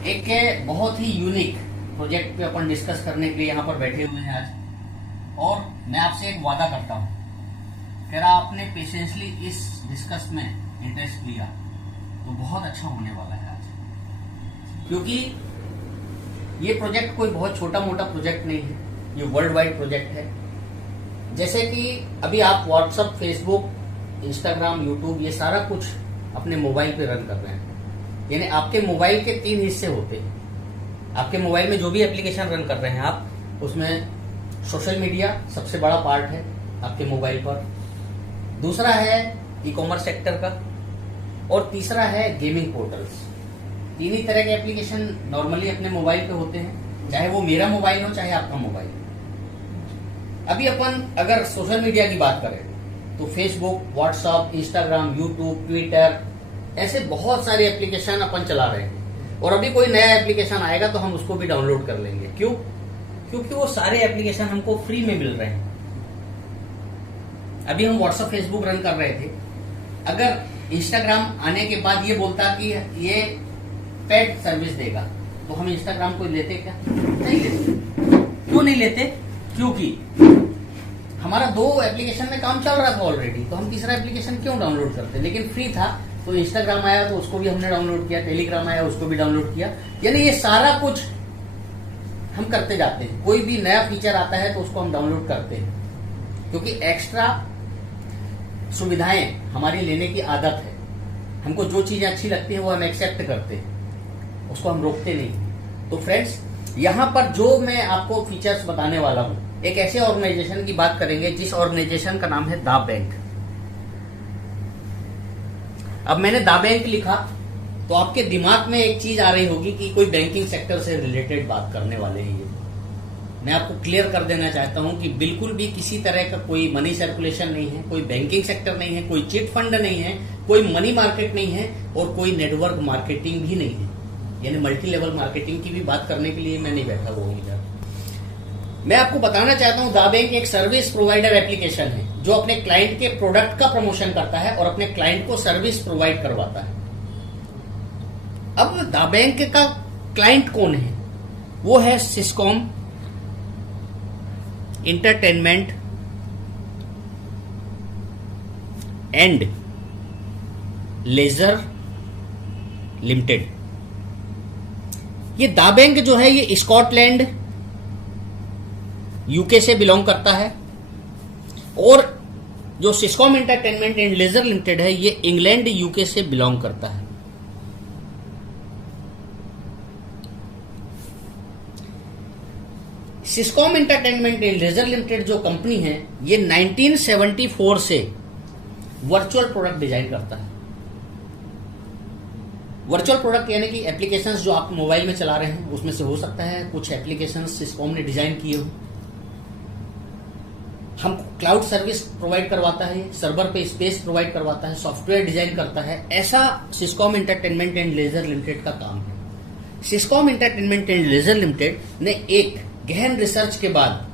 एक बहुत ही unique project पे अपन डिस्कस करने के लिए यहाँ पर बैठे हुए हैं आज। और मैं आपसे एक वादा करता हूँ, अगर आपने पेशेंसली इस डिस्कस में इंटरेस्ट लिया तो बहुत अच्छा होने वाला है आज। क्योंकि ये प्रोजेक्ट कोई बहुत छोटा मोटा प्रोजेक्ट नहीं है, ये वर्ल्ड वाइड प्रोजेक्ट है। जैसे कि अभी आप व्हाट्सएप, फेसबुक, इंस्टाग्राम, यूट्यूब ये सारा कुछ अपने मोबाइल पे रन कर रहे हैं। यानी आपके मोबाइल के 3 हिस्से होते हैं। आपके मोबाइल में जो भी एप्लीकेशन रन कर रहे हैं आप, उसमें सोशल मीडिया सबसे बड़ा पार्ट है आपके मोबाइल पर, दूसरा है ई कॉमर्स सेक्टर का, और तीसरा है गेमिंग पोर्टल्स। 3 ही तरह के एप्लीकेशन नॉर्मली अपने मोबाइल पे होते हैं, चाहे वो मेरा मोबाइल हो चाहे आपका मोबाइल। अभी अपन अगर सोशल मीडिया की बात करें तो Facebook, WhatsApp, Instagram, YouTube, Twitter, ऐसे बहुत सारे एप्लीकेशन अपन चला रहे हैं। और अभी कोई नया एप्लीकेशन आएगा तो हम उसको भी डाउनलोड कर लेंगे। क्यों? क्योंकि वो सारे एप्लीकेशन हमको फ्री में मिल रहे हैं। अभी हम व्हाट्सएप, फेसबुक रन कर रहे थे, अगर इंस्टाग्राम आने के बाद ये बोलता कि ये पेड सर्विस देगा तो हम इंस्टाग्राम को लेते क्या? नहीं लेते। क्यों नहीं लेते? क्योंकि हमारा 2 एप्लीकेशन में काम चल रहा था ऑलरेडी, तो हम तीसरा एप्लीकेशन क्यों डाउनलोड करते? लेकिन फ्री था तो इंस्टाग्राम आया तो उसको भी हमने डाउनलोड किया, टेलीग्राम आया उसको भी डाउनलोड किया। यानी ये सारा कुछ हम करते जाते हैं। कोई भी नया फीचर आता है तो उसको हम डाउनलोड करते हैं, क्योंकि एक्स्ट्रा सुविधाएं हमारी लेने की आदत है। हमको जो चीजें अच्छी लगती है वो हम एक्सेप्ट करते हैं, उसको हम रोकते नहीं। तो फ्रेंड्स, यहां पर जो मैं आपको फीचर्स बताने वाला हूं, एक ऐसे ऑर्गेनाइजेशन की बात करेंगे जिस ऑर्गेनाइजेशन का नाम है दा बैंक। अब मैंने दा बैंक लिखा तो आपके दिमाग में एक चीज आ रही होगी कि कोई बैंकिंग सेक्टर से रिलेटेड बात करने वाले हैं। ये मैं आपको क्लियर कर देना चाहता हूं कि बिल्कुल भी किसी तरह का कोई मनी सर्कुलेशन नहीं है, कोई बैंकिंग सेक्टर नहीं है, कोई चिट फंड नहीं है, कोई मनी मार्केट नहीं है, और कोई नेटवर्क मार्केटिंग भी नहीं है। यानी मल्टी लेवल मार्केटिंग की भी बात करने के लिए मैं नहीं बैठा हुआ हूं। मैं आपको बताना चाहता हूं, दा बैंक एक सर्विस प्रोवाइडर एप्लीकेशन है जो अपने क्लाइंट के प्रोडक्ट का प्रमोशन करता है और अपने क्लाइंट को सर्विस प्रोवाइड करवाता है। अब दा बैंक का क्लाइंट कौन है? वो है सिस्कॉम एंटरटेनमेंट एंड लेजर लिमिटेड। ये दा बैंक जो है ये स्कॉटलैंड, यूके से बिलोंग करता है, और जो सिस्कॉम एंटरटेनमेंट एंड लेजर लिमिटेड है ये इंग्लैंड, यूके से बिलोंग करता है। सिस्कॉम एंटरटेनमेंट एंड लेजर लिमिटेड जो कंपनी है ये 1974 से वर्चुअल प्रोडक्ट डिजाइन करता है। वर्चुअल प्रोडक्ट यानी कि एप्लीकेशंस जो आप मोबाइल में चला रहे हैं उसमें से हो सकता है कुछ एप्लीकेशंस सिस्कॉम ने डिजाइन किए हो। हम क्लाउड सर्विस प्रोवाइड करवाता है, सर्वर पे स्पेस प्रोवाइड करवाता है, सॉफ्टवेयर डिजाइन करता है। ऐसा सिस्कॉम एंटरटेनमेंट एंड लेजर लिमिटेड का काम है। सिस्कॉम एंटरटेनमेंट एंड लेजर लिमिटेड ने एक गहन रिसर्च के बाद,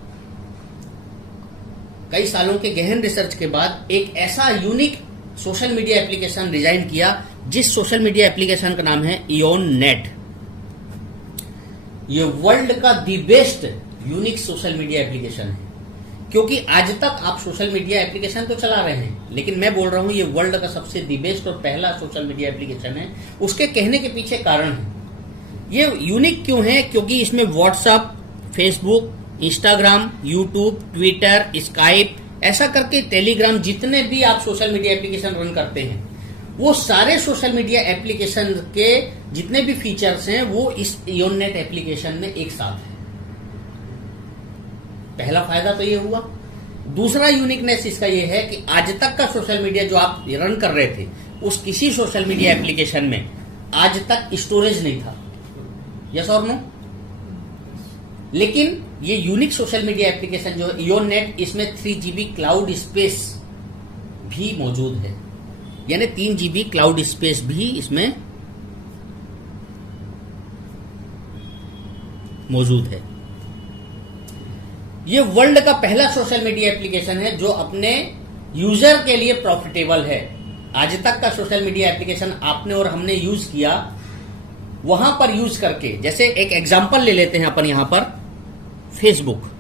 कई सालों के गहन रिसर्च के बाद, एक ऐसा unique social media application design किया जिस सोशल मीडिया एप्लीकेशन का नाम है इयोन नेट। ये वर्ल्ड का the best unique social media application है। क्योंकि आज तक आप सोशल मीडिया एप्लीकेशन तो चला रहे हैं, लेकिन मैं बोल रहा हूं ये वर्ल्ड का सबसे दी बेस्ट और पहला सोशल मीडिया एप्लीकेशन है। उसके कहने के पीछे कारण है। ये यूनिक क्यों है? क्योंकि इसमें WhatsApp, Facebook, Instagram, YouTube, Twitter, Skype, ऐसा करके टेलीग्राम, जितने भी आप सोशल मीडिया एप्लीकेशन रन करते हैं वो सारे सोशल मीडिया एप्लीकेशन के जितने भी फीचर्स हैं वो इस इयोननेट एप्लीकेशन में एक साथ है। पहला फायदा तो ये हुआ। दूसरा यूनिकनेस इसका ये है कि आज तक का सोशल मीडिया जो आप रन कर रहे थे उस किसी सोशल मीडिया एप्लीकेशन में आज तक स्टोरेज नहीं था। यस और नो? लेकिन ये यूनिक सोशल मीडिया एप्लीकेशन जो है इयोननेट, इसमें 3 GB क्लाउड स्पेस भी मौजूद है। यानी 3 GB क्लाउड स्पेस भी इसमें मौजूद है। ये वर्ल्ड का पहला सोशल मीडिया एप्लीकेशन है जो अपने यूजर के लिए प्रॉफिटेबल है। आज तक का सोशल मीडिया एप्लीकेशन आपने और हमने यूज किया वहां पर यूज करके, जैसे एक एग्जांपल ले लेते हैं अपन यहां पर फेसबुक।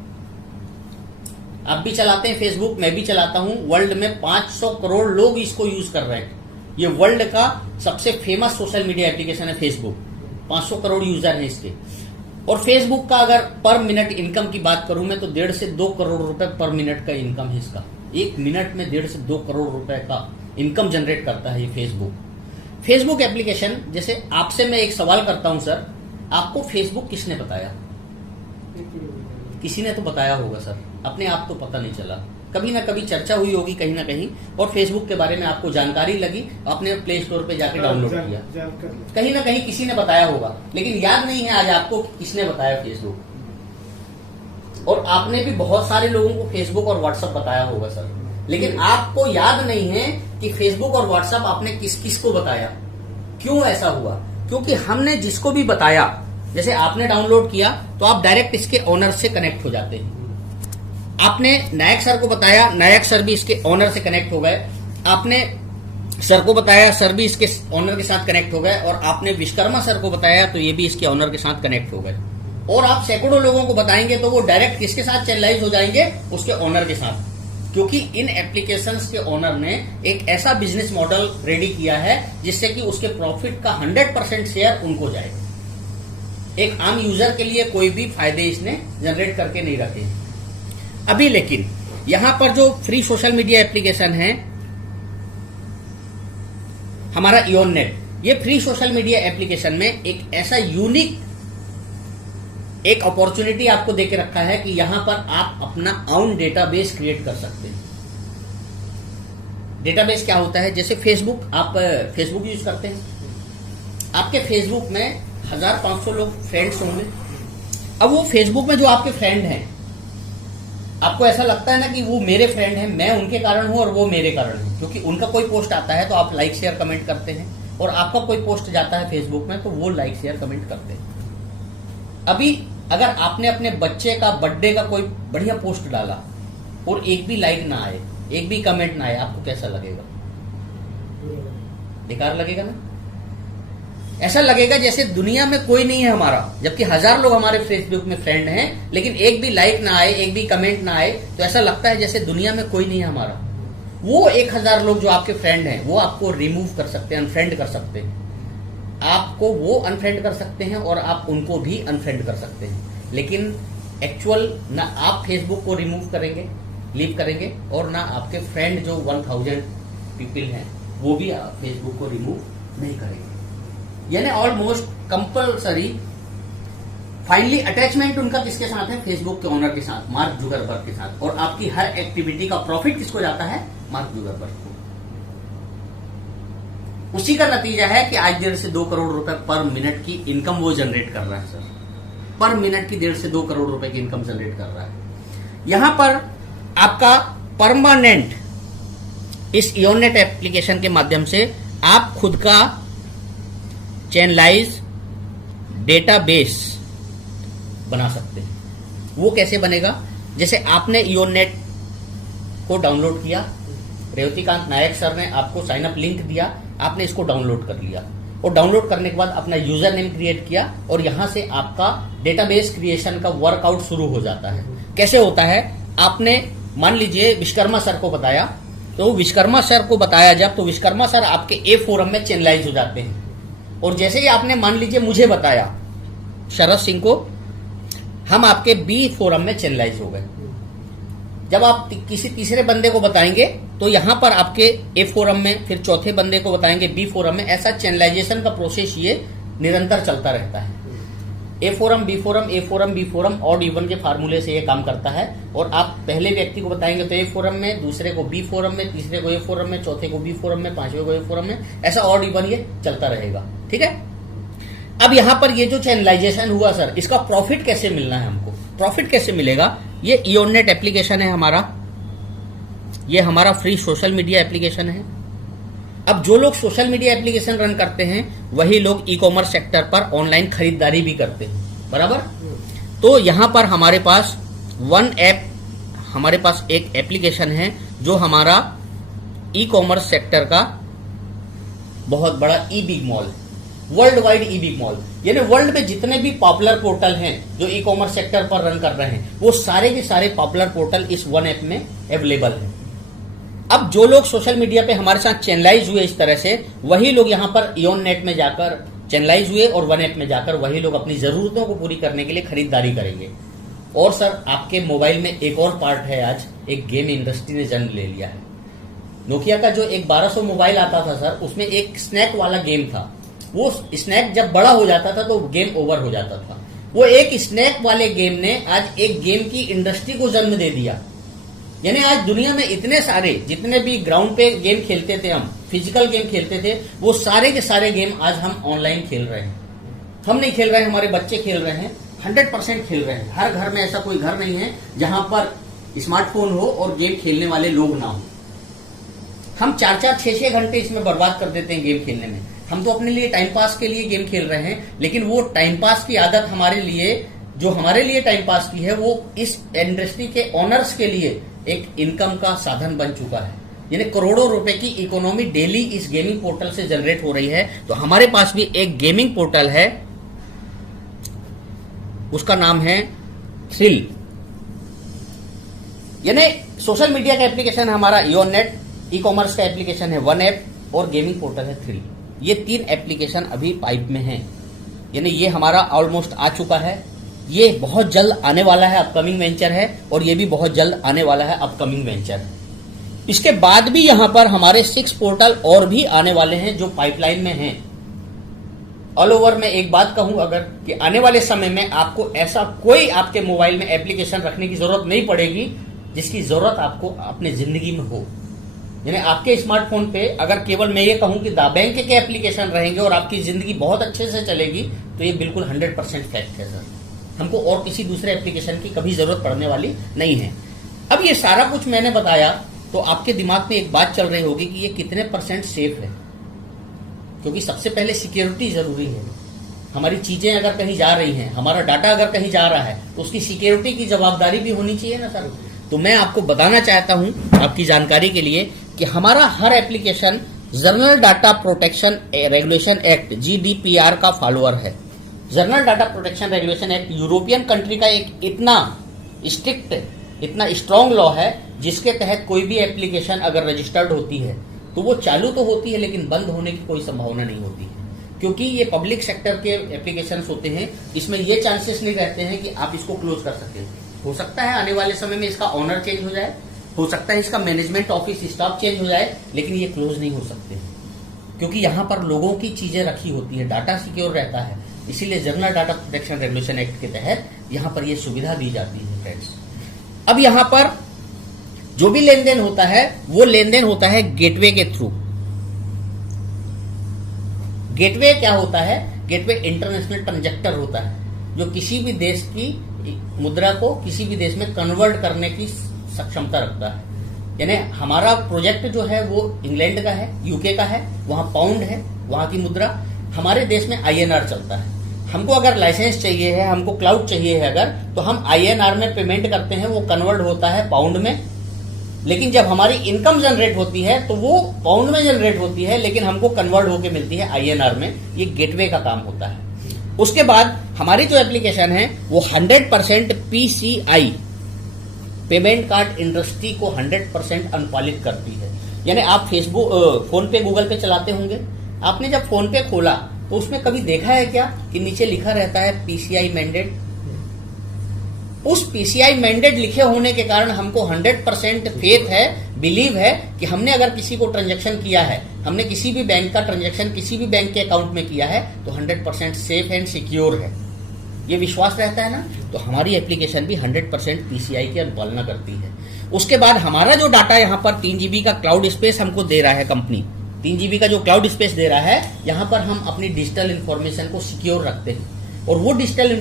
आप भी चलाते हैं फेसबुक, मैं भी चलाता हूं। वर्ल्ड में 500 करोड़ लोग इसको यूज कर रहे हैं। ये वर्ल्ड का सबसे फेमस सोशल मीडिया एप्लीकेशन है फेसबुक। 500 करोड़ यूजर हैं इसके। और फेसबुक का अगर पर मिनट इनकम की बात करूं मैं, तो 1.5 से 2 करोड़ रुपए पर मिनट का इनकम है इसका। एक मिनट में 1.5 से 2 करोड़ रुपए का इनकम जनरेट करता है ये फेसबुक। फेसबुक एप्लीकेशन, जैसे आपसे मैं एक सवाल करता हूं सर, आपको फेसबुक किसने बताया? किसी ने तो बताया होगा सर, अपने आप तो पता नहीं चला, कभी ना कभी चर्चा हुई होगी कहीं ना कहीं, और फेसबुक के बारे में आपको जानकारी लगी, आपने प्ले स्टोर पे जाके डाउनलोड किया, कहीं ना कहीं किसी ने बताया होगा, लेकिन याद नहीं है आज आपको किसने बताया फेसबुक। और आपने भी बहुत सारे लोगों को फेसबुक और व्हाट्सएप बताया होगा सर, लेकिन आपको याद नहीं है कि फेसबुक और व्हाट्सएप आपने किस किस को बताया। क्यों ऐसा हुआ? क्योंकि हमने जिसको भी बताया, जैसे आपने डाउनलोड किया तो आप डायरेक्ट इसके ओनर से कनेक्ट हो जाते हैं। आपने नायक सर को बताया, नायक सर भी इसके ओनर से कनेक्ट हो गए। आपने सर को बताया, सर भी इसके ओनर के साथ कनेक्ट हो गए। और आपने विश्वकर्मा सर को बताया तो ये भी इसके ओनर के साथ कनेक्ट हो गए। और आप सैकड़ों लोगों को बताएंगे तो वो डायरेक्ट किसके साथ चैनलाइज हो जाएंगे? उसके ओनर के साथ। क्योंकि इन एप्लीकेशंस के ओनर ने एक ऐसा बिजनेस मॉडल रेडी किया है जिससे कि उसके प्रॉफिट का 100% शेयर उनको जाए। एक आम यूजर के लिए कोई भी फायदे इसने जनरेट करके नहीं रखे अभी। लेकिन यहां पर जो फ्री सोशल मीडिया एप्लीकेशन है हमारा इयोननेट, ये फ्री सोशल मीडिया एप्लीकेशन में एक ऐसा यूनिक एक अपॉर्चुनिटी आपको देके रखा है कि यहां पर आप अपना ओन डेटाबेस क्रिएट कर सकते हैं। डेटाबेस क्या होता है? जैसे फेसबुक, आप फेसबुक यूज करते हैं, आपके फेसबुक में 1500 लोग फ्रेंड्स होंगे। अब वो फेसबुक में जो आपके फ्रेंड हैं, आपको ऐसा लगता है ना कि वो मेरे फ्रेंड हैं, मैं उनके कारण हूं और वो मेरे कारण हूं, क्योंकि उनका कोई पोस्ट आता है तो आप लाइक शेयर कमेंट करते हैं, और आपका कोई पोस्ट जाता है फेसबुक में तो वो लाइक शेयर कमेंट करते हैं। अभी अगर आपने अपने बच्चे का बर्थडे का कोई बढ़िया पोस्ट डाला और एक भी लाइक ना आए, एक भी कमेंट ना आए, आपको कैसा लगेगा? बेकार लगेगा ना? ऐसा लगेगा जैसे दुनिया में कोई नहीं है हमारा, जबकि 1000 लोग हमारे फेसबुक में फ्रेंड हैं, लेकिन एक भी लाइक ना आए, एक भी कमेंट ना आए, तो ऐसा लगता है जैसे दुनिया में कोई नहीं है हमारा। वो 1000 लोग जो आपके फ्रेंड हैं वो आपको रिमूव कर सकते हैं, अनफ्रेंड कर सकते हैं। आपको वो अनफ्रेंड कर सकते हैं और आप उनको भी अनफ्रेंड कर सकते हैं, लेकिन एक्चुअल ना आप फेसबुक को रिमूव करेंगे, लीव करेंगे, और ना आपके फ्रेंड जो 1000 पीपल हैं वो भी फेसबुक को रिमूव नहीं करेंगे। यानी ऑलमोस्ट कंपल्सरी फाइनली अटैचमेंट उनका किसके साथ है? फेसबुक के ओनर के साथ, मार्क जुकरबर्ग के साथ। और आपकी हर एक्टिविटी का प्रॉफिट किसको जाता है? मार्क जुकरबर्ग को। उसी का नतीजा है कि आज 1.5 से 2 करोड़ रुपए पर मिनट की इनकम वो जनरेट कर रहा है सर। पर मिनट की 1.5 से 2 करोड़ रुपए की इनकम जनरेट कर रहा है। यहां पर आपका परमानेंट इस इयोननेट एप्लीकेशन के माध्यम से आप खुद का चैनलाइज डेटाबेस बना सकते हैं। वो कैसे बनेगा? जैसे आपने इयोननेट को डाउनलोड किया, रेवतीकांत नायक सर ने आपको साइन अप लिंक दिया, आपने इसको डाउनलोड कर लिया, और डाउनलोड करने के बाद अपना यूजर नेम क्रिएट किया, और यहां से आपका डेटाबेस क्रिएशन का वर्कआउट शुरू हो जाता है। कैसे होता है? आपने मान लीजिए विश्वकर्मा सर को बताया, तो विश्वकर्मा सर को बताया जब, तो विश्वकर्मा सर आपके ए फोरम में चैनलाइज हो जाते हैं। और जैसे ही आपने मान लीजिए मुझे बताया, शरद सिंह को, हम आपके बी फोरम में चैनलाइज हो गए। जब आप किसी तीसरे बंदे को बताएंगे तो यहां पर आपके ए फोरम में, फिर चौथे बंदे को बताएंगे बी फोरम में। ऐसा चैनलाइजेशन का प्रोसेस ये निरंतर चलता रहता है। A forum, B forum, A forum, B forum, odd even के फार्मूले से ये काम करता है। और आप पहले व्यक्ति को बताएंगे तो ए फोरम में, दूसरे को बी फोरम में, तीसरे को ए फोरम में, चौथे को बी फोरम में, पांचवें को ए फोरम में, ऐसा ऑड इवन ये चलता रहेगा। ठीक है। अब यहां पर ये जो चैनलाइजेशन हुआ सर, इसका प्रॉफिट कैसे मिलना है हमको? प्रॉफिट कैसे मिलेगा? ये इयोननेट एप्लीकेशन है हमारा, ये हमारा फ्री सोशल मीडिया एप्लीकेशन है। अब जो लोग सोशल मीडिया एप्लीकेशन रन करते हैं वही लोग ई कॉमर्स सेक्टर पर ऑनलाइन खरीदारी भी करते हैं, बराबर। तो यहां पर हमारे पास हमारे पास एक एप्लीकेशन है जो हमारा ई कॉमर्स सेक्टर का बहुत बड़ा ई बिग मॉल, वर्ल्ड वाइड ई बिग मॉल, यानी वर्ल्ड में जितने भी पॉपुलर पोर्टल हैं जो ई कॉमर्स सेक्टर पर रन कर रहे हैं, वो सारे के सारे पॉपुलर पोर्टल इस वन ऐप में अवेलेबल हैं। अब जो लोग सोशल मीडिया पे हमारे साथ चैनलाइज हुए इस तरह से, वही लोग यहाँ पर इयोन नेट में जाकर चैनलाइज हुए और वन ऐप में जाकर वही लोग अपनी जरूरतों को पूरी करने के लिए खरीदारी करेंगे। और सर, आपके मोबाइल में एक और पार्ट है, आज एक गेम इंडस्ट्री ने जन्म ले लिया है। नोकिया का जो एक 1200 मोबाइल आता था सर, उसमें एक स्नैक वाला गेम था। वो स्नैक जब बड़ा हो जाता था तो गेम ओवर हो जाता था। वो एक स्नैक वाले गेम ने आज एक गेम की इंडस्ट्री को जन्म दे दिया। यानी आज दुनिया में इतने सारे जितने भी ग्राउंड पे गेम खेलते थे, हम फिजिकल गेम खेलते थे, वो सारे के सारे गेम आज हम ऑनलाइन खेल रहे हैं। हम नहीं खेल रहे हैं, हमारे बच्चे खेल रहे हैं, 100% खेल रहे हैं। हर घर में ऐसा कोई घर नहीं है जहां पर स्मार्टफोन हो और गेम खेलने वाले लोग ना हो। हम 4-4, 6-6 घंटे इसमें बर्बाद कर देते हैं गेम खेलने में। हम तो अपने लिए टाइम पास के लिए गेम खेल रहे हैं, लेकिन वो टाइम पास की आदत हमारे लिए टाइम पास की है, वो इस इंडस्ट्री के ओनर्स के लिए एक इनकम का साधन बन चुका है। यानी करोड़ों रुपए की इकोनॉमी डेली इस गेमिंग पोर्टल से जनरेट हो रही है। तो हमारे पास भी एक गेमिंग पोर्टल है, उसका नाम है थ्रिल। यानी सोशल मीडिया का एप्लीकेशन है हमारा इयोन नेट, ई कॉमर्स का एप्लीकेशन है वन ऐप और गेमिंग पोर्टल है थ्रिल। ये 3 एप्लीकेशन अभी पाइप में हैं। यानी ये हमारा ऑलमोस्ट आ चुका है, ये बहुत जल्द आने वाला है, अपकमिंग वेंचर है, और ये भी बहुत जल्द आने वाला है, अपकमिंग वेंचर है। इसके बाद भी यहां पर हमारे 6 पोर्टल और भी आने वाले हैं जो पाइपलाइन में हैं। ऑल ओवर मैं एक बात कहूं अगर, कि आने वाले समय में आपको ऐसा कोई आपके मोबाइल में एप्लीकेशन रखने की जरूरत नहीं पड़ेगी जिसकी जरूरत आपको अपने जिंदगी में हो। यानी आपके स्मार्टफोन पे अगर केवल मैं ये कहूं कि दा बैंक के एप्लीकेशन रहेंगे और आपकी जिंदगी बहुत अच्छे से चलेगी, तो ये बिल्कुल 100% फैक्ट है सर। हमको और किसी दूसरे एप्लीकेशन की कभी जरूरत पड़ने वाली नहीं है। अब ये सारा कुछ मैंने बताया तो आपके दिमाग में एक बात चल रही होगी कि ये कितने % सेफ है, क्योंकि सबसे पहले सिक्योरिटी जरूरी है। हमारी चीजें अगर कहीं जा रही हैं, हमारा डाटा अगर कहीं जा रहा है, तो उसकी सिक्योरिटी की जवाबदारी भी होनी चाहिए ना सर। तो मैं आपको बताना चाहता हूं आपकी जानकारी के लिए कि हमारा हर application general data protection regulation act GDPR का फॉलोअर है। General data protection regulation act European country का एक इतना स्ट्रिक्ट, इतना स्ट्रांग लॉ है, जिसके तहत कोई भी एप्लीकेशन अगर रजिस्टर्ड होती है तो वो चालू तो होती है लेकिन बंद होने की कोई संभावना नहीं होती है, क्योंकि ये पब्लिक सेक्टर के एप्लीकेशंस होते हैं। इसमें ये चांसेस नहीं रहते हैं कि आप इसको क्लोज कर सकें। हो सकता है आने वाले समय में इसका ऑनर चेंज हो जाए, हो सकता है इसका मैनेजमेंट ऑफिस स्टाफ चेंज हो जाए, लेकिन ये क्लोज नहीं हो सकते, क्योंकि यहाँ पर लोगों की चीजें रखी होती है, डाटा सिक्योर रहता है। इसीलिए general data protection regulation act के तहत यहाँ पर ये सुविधा दी जाती है फ्रेंड्स। अब यहाँ पर जो भी लेन देन होता है वो लेन देन होता है गेटवे के थ्रू। गेटवे क्या होता है? गेटवे इंटरनेशनल ट्रांजैक्टर होता है जो किसी भी देश की मुद्रा को किसी भी देश में कन्वर्ट करने की सक्षमता रखता है। यानी हमारा प्रोजेक्ट जो है वो इंग्लैंड का है, यूके का है, वहां पाउंड है, वहां की मुद्रा। हमारे देश में INR चलता है। हमको अगर लाइसेंस चाहिए है, हमको क्लाउड चाहिए है अगर, तो हम INR में पेमेंट करते हैं, वो कन्वर्ट होता है पाउंड में। लेकिन जब हमारी इनकम जनरेट होती है तो वो पाउंड में जनरेट होती है, लेकिन हमको कन्वर्ट होकर मिलती है INR में। ये गेटवे का काम होता है। उसके बाद हमारी जो एप्लीकेशन है वो 100% PCI पेमेंट कार्ड इंडस्ट्री को 100% अनुपालित करती है। यानी आप फेसबुक फोन पे गूगल पे चलाते होंगे, आपने जब फोन पे खोला तो उसमें कभी देखा है क्या कि नीचे लिखा रहता है PCI मैंडेट? उस PCI मैंडेट लिखे होने के कारण हमको 100% फेथ है, बिलीव है कि हमने अगर किसी को ट्रांजैक्शन किया है, हमने किसी भी बैंक का ट्रांजैक्शन किसी भी बैंक के अकाउंट में किया है, तो 100% सेफ एंड सिक्योर है। ये विश्वास रहता है ना। तो हमारी एप्लीकेशन भी 100% PCI की अनुपालना करती है। उसके बाद हमारा जो डाटा यहाँ पर 3 GB का क्लाउड स्पेस हमको दे रहा है कंपनी, 3 GB का जो क्लाउड स्पेस दे रहा है, यहाँ पर हम अपनी डिजिटल इंफॉर्मेशन को सिक्योर रखते हैं। और वो डिजिटल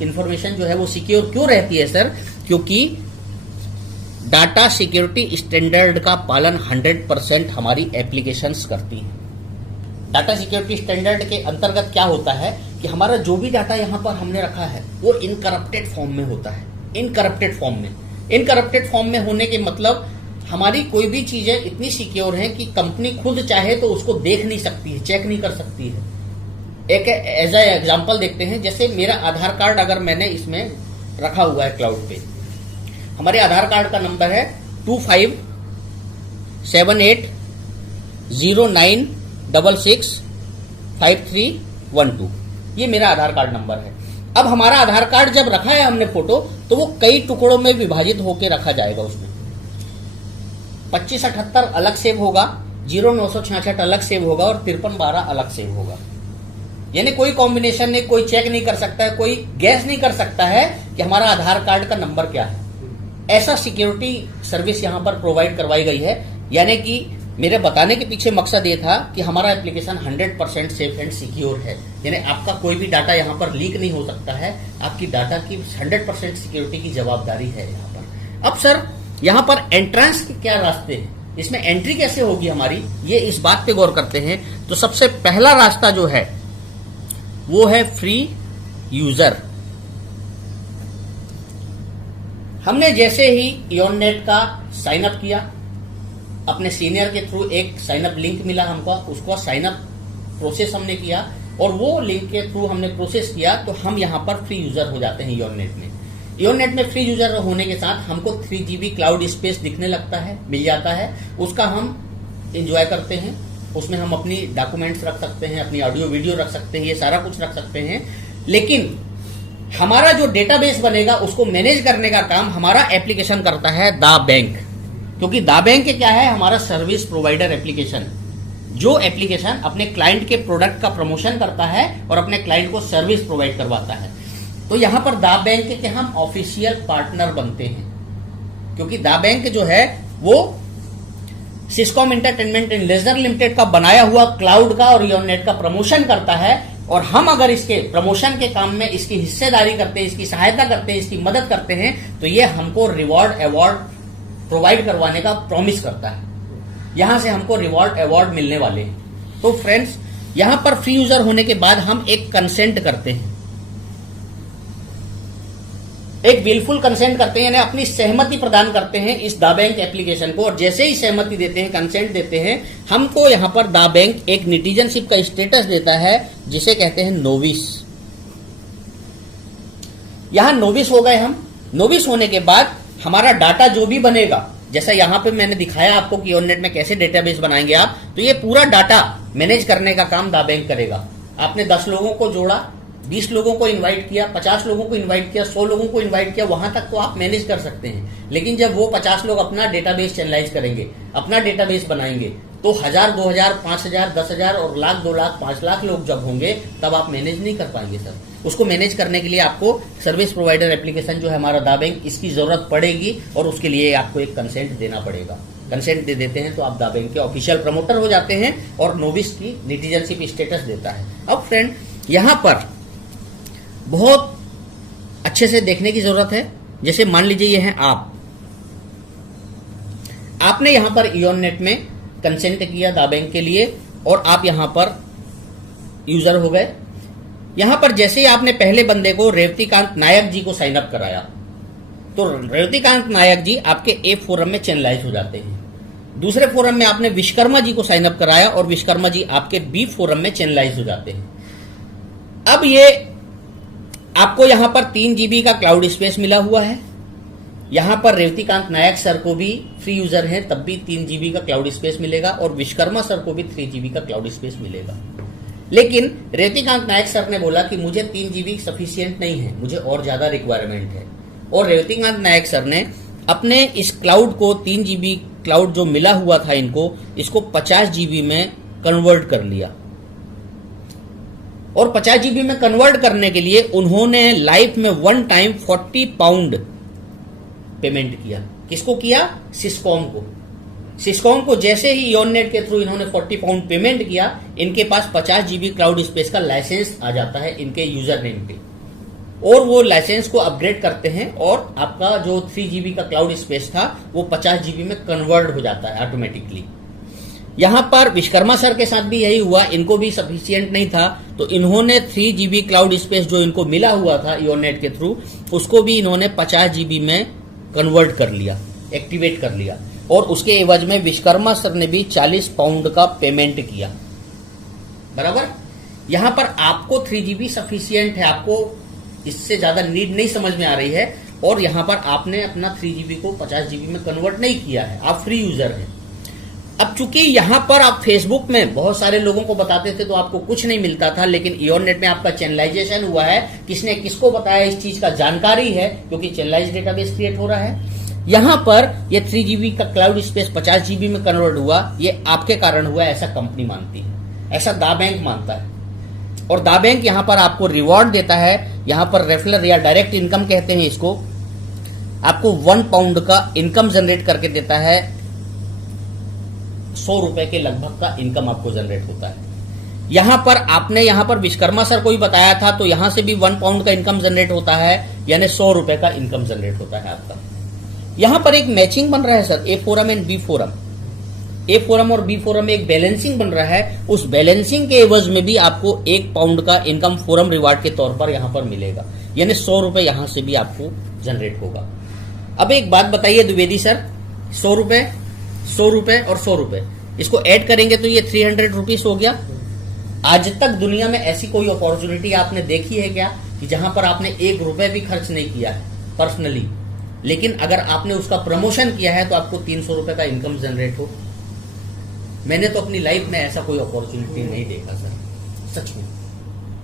इंफॉर्मेशन जो है वो सिक्योर क्यों रहती है सर? क्योंकि डाटा सिक्योरिटी स्टैंडर्ड का पालन 100% हमारी एप्लीकेशंस करती है। डाटा सिक्योरिटी स्टैंडर्ड के अंतर्गत क्या होता है कि हमारा जो भी डाटा यहाँ पर हमने रखा है वो इनकरप्टेड फॉर्म में होता है। इनकरप्टेड फॉर्म में होने के मतलब हमारी कोई भी चीजें इतनी सिक्योर हैं कि कंपनी खुद चाहे तो उसको देख नहीं सकती है, चेक नहीं कर सकती है। एक एज ए एग्जाम्पल देखते हैं। जैसे मेरा आधार कार्ड अगर मैंने इसमें रखा हुआ है क्लाउड पे, हमारे आधार कार्ड का नंबर है 257809665312। ये मेरा आधार कार्ड नंबर है। अब हमारा आधार कार्ड जब रखा है हमने फोटो, तो वो कई टुकड़ों में विभाजित होकर रखा जाएगा। उसमें 2578 अलग सेव होगा, 0966 अलग सेव होगा और 5312 अलग सेव होगा। यानी कोई कॉम्बिनेशन नहीं, कोई चेक नहीं कर सकता है, कोई गैस नहीं कर सकता है कि हमारा आधार कार्ड का नंबर क्या है। ऐसा सिक्योरिटी सर्विस यहां पर प्रोवाइड करवाई गई है। यानी कि मेरे बताने के पीछे मकसद ये था कि हमारा एप्लीकेशन 100% सेफ एंड सिक्योर है। यानी आपका कोई भी डाटा यहां पर लीक नहीं हो सकता है। आपकी डाटा की 100% सिक्योरिटी की जवाबदारी है यहां पर। अब सर, यहां पर एंट्रेंस के क्या रास्ते हैं, इसमें एंट्री कैसे होगी हमारी, ये इस बात पे गौर करते हैं। तो सबसे पहला रास्ता जो है वो है फ्री यूजर। हमने जैसे ही योननेट का साइन अप किया, अपने सीनियर के थ्रू एक साइन अप लिंक मिला हमको, उसको साइन अप प्रोसेस हमने किया और वो लिंक के थ्रू हमने प्रोसेस किया, तो हम यहां पर फ्री यूजर हो जाते हैं योननेट में। योननेट में फ्री यूजर होने के साथ हमको 3 GB क्लाउड स्पेस दिखने लगता है, मिल जाता है। उसका हम एंजॉय करते हैं। उसमें हम अपनी डॉक्यूमेंट्स रख सकते हैं, अपनी ऑडियो वीडियो रख सकते हैं, ये सारा कुछ रख सकते हैं। लेकिन हमारा जो डेटाबेस बनेगा उसको मैनेज करने का काम हमारा एप्लीकेशन करता है दा बैंक। क्योंकि दा बैंक क्या है, हमारा सर्विस प्रोवाइडर एप्लीकेशन, जो एप्लीकेशन अपने क्लाइंट के प्रोडक्ट का प्रमोशन करता है और अपने क्लाइंट को सर्विस प्रोवाइड करवाता है। तो यहां पर दा बैंक के हम ऑफिशियल पार्टनर बनते हैं। क्योंकि दा बैंक जो है वो सिस्कॉम एंटरटेनमेंट एंड लेजर लिमिटेड का बनाया हुआ क्लाउड का और योननेट का प्रमोशन करता है, और हम अगर इसके प्रमोशन के काम में इसकी हिस्सेदारी करते हैं, इसकी सहायता करते हैं, इसकी मदद करते हैं, तो ये हमको रिवॉर्ड अवार्ड प्रोवाइड करवाने का प्रॉमिस करता है। यहां से हमको रिवॉर्ड अवार्ड मिलने वाले हैं। तो फ्रेंड्स, यहां पर फ्री यूजर होने के बाद हम एक कंसेंट करते हैं, एक विलफुल कंसेंट करते हैं, यानी अपनी सहमति प्रदान करते हैं इस दा बैंक एप्लीकेशन को। और जैसे ही सहमति देते हैं, कंसेंट देते हैं, हमको यहां पर दा बैंक एक निटीजनशिप का स्टेटस देता है, जिसे कहते हैं नोविस। यहां नोविस हो गए हम। नोविस होने के बाद हमारा डाटा जो भी बनेगा, जैसा यहां पे मैंने दिखाया आपको कि योननेट में कैसे डेटाबेस बनाएंगे आप, तो ये पूरा डाटा मैनेज करने का काम दा बैंक करेगा। आपने 10 लोगों को जोड़ा, 20 लोगों को इनवाइट किया, 50 लोगों को इनवाइट किया, 100 लोगों को इनवाइट किया, वहां तक तो आप मैनेज कर सकते हैं। लेकिन जब वो 50 लोग अपना डेटाबेस चैनलाइज करेंगे, अपना डेटाबेस बनाएंगे, तो 1000, 2000, 5000, 10,000 और लाख, 2 लाख, 5 लाख लोग जब होंगे, तब आप मैनेज नहीं कर पाएंगे सर। उसको मैनेज करने के लिए आपको सर्विस प्रोवाइडर एप्लीकेशन जो है हमारा दा बैंक, इसकी जरूरत पड़ेगी और उसके लिए आपको एक कंसेंट देना पड़ेगा। कंसेंट दे देते हैं तो आप दा बैंक के ऑफिशियल प्रमोटर हो जाते हैं और नोविस की निटीजनशिप स्टेटस देता है। अब फ्रेंड, यहां पर बहुत अच्छे से देखने की जरूरत है। जैसे मान लीजिए ये हैं आपने यहां पर योननेट में कंसेंट किया दा बैंक के लिए और आप यहां पर यूजर हो गए। यहां पर जैसे ही आपने पहले बंदे को रेवतीकांत नायक जी को साइन अप कराया, तो रेवतीकांत नायक जी आपके ए फोरम में चैनलाइज हो जाते हैं। दूसरे फोरम में आपने विश्वकर्मा जी को साइन अप कराया और विश्वकर्मा जी आपके बी फोरम में चैनलाइज हो जाते हैं। अब ये आपको यहां पर 3 GB का क्लाउड स्पेस मिला हुआ है। यहां पर रेवतीकांत नायक सर को भी फ्री यूजर है, तब भी 3 GB का क्लाउड स्पेस मिलेगा और विश्वकर्मा सर को भी 3 GB का क्लाउड स्पेस मिलेगा। लेकिन रेवतीकांत नायक सर ने बोला कि मुझे 3 GB सफिशियंट नहीं है, मुझे और ज्यादा रिक्वायरमेंट है। और रेवतीकांत नायक सर ने अपने इस क्लाउड को 3 GB क्लाउड जो मिला हुआ था इनको, इसको 50 GB में कन्वर्ट कर लिया। और 50 GB में कन्वर्ट करने के लिए उन्होंने लाइफ में 1 टाइम 40 पाउंड पेमेंट किया। किसको किया? सिस्कॉम को। सिस्कॉम को जैसे ही योननेट के थ्रू इन्होंने 40 पाउंड पेमेंट किया, इनके पास 50 GB क्लाउड स्पेस का लाइसेंस आ जाता है इनके यूजर नेम पे, और वो लाइसेंस को अपग्रेड करते हैं और आपका जो 3 GB का क्लाउड स्पेस था वो 50 GB में कन्वर्ट हो जाता है ऑटोमेटिकली। यहां पर विश्वकर्मा सर के साथ भी यही हुआ, इनको भी सफिशियंट नहीं था, तो इन्होंने 3 GB क्लाउड स्पेस जो इनको मिला हुआ था योननेट के थ्रू, उसको भी इन्होंने 50 GB में कन्वर्ट कर लिया, एक्टिवेट कर लिया। और उसके एवज में विश्वकर्मा सर ने भी 40 पाउंड का पेमेंट किया। बराबर। यहां पर आपको 3 GB सफिशियंट है, आपको इससे ज्यादा नीड नहीं समझ में आ रही है, और यहां पर आपने अपना 3 GB को 50 GB में कन्वर्ट नहीं किया है, आप फ्री यूजर हैं। अब चूंकि यहां पर आप फेसबुक में बहुत सारे लोगों को बताते थे तो आपको कुछ नहीं मिलता था, लेकिन इयोरनेट में आपका चैनलाइजेशन हुआ है, किसने किसको बताया इस चीज का जानकारी है, क्योंकि चैनलाइज डेटाबेस क्रिएट हो रहा है। यहां पर ये 3 GB का क्लाउड स्पेस 50 GB में कन्वर्ट हुआ, ये आपके कारण हुआ, ऐसा कंपनी मानती है, ऐसा दा बैंक मानता है। और दा बैंक यहां पर आपको रिवॉर्ड देता है, यहां पर रेफरल या डायरेक्ट इनकम कहते हैं इसको, आपको 1 पाउंड का इनकम जनरेट करके देता है, 100 रुपए के लगभग का इनकम आपको जनरेट होता है। यहां पर विश्वकर्मा सर को भी बताया था, तो यहां से भी 1 पाउंड का इनकम जनरेट होता है, यानी 100 रुपए का इनकम जनरेट होता है आपका। यहां पर एक मैचिंग बन रहा है sir, A forum and B forum, A forum और बी फोरम में एक बैलेंसिंग बन रहा है, उस बैलेंसिंग के एवज में भी आपको 1 पाउंड का इनकम फोरम रिवार्ड के तौर पर यहां पर मिलेगा, यानी 100 रुपए यहां से भी आपको जनरेट होगा। अब एक बात बताइए द्विवेदी सर, 100 रुपए और 100 रुपए इसको ऐड करेंगे तो ये 300 रुपीज हो गया। आज तक दुनिया में ऐसी कोई अपॉर्चुनिटी आपने देखी है क्या कि जहां पर आपने 1 रुपए भी खर्च नहीं किया है पर्सनली, लेकिन अगर आपने उसका प्रमोशन किया है तो आपको 300 रुपए का इनकम जनरेट हो? मैंने तो अपनी लाइफ में ऐसा कोई अपॉर्चुनिटी नहीं देखा सर, सच में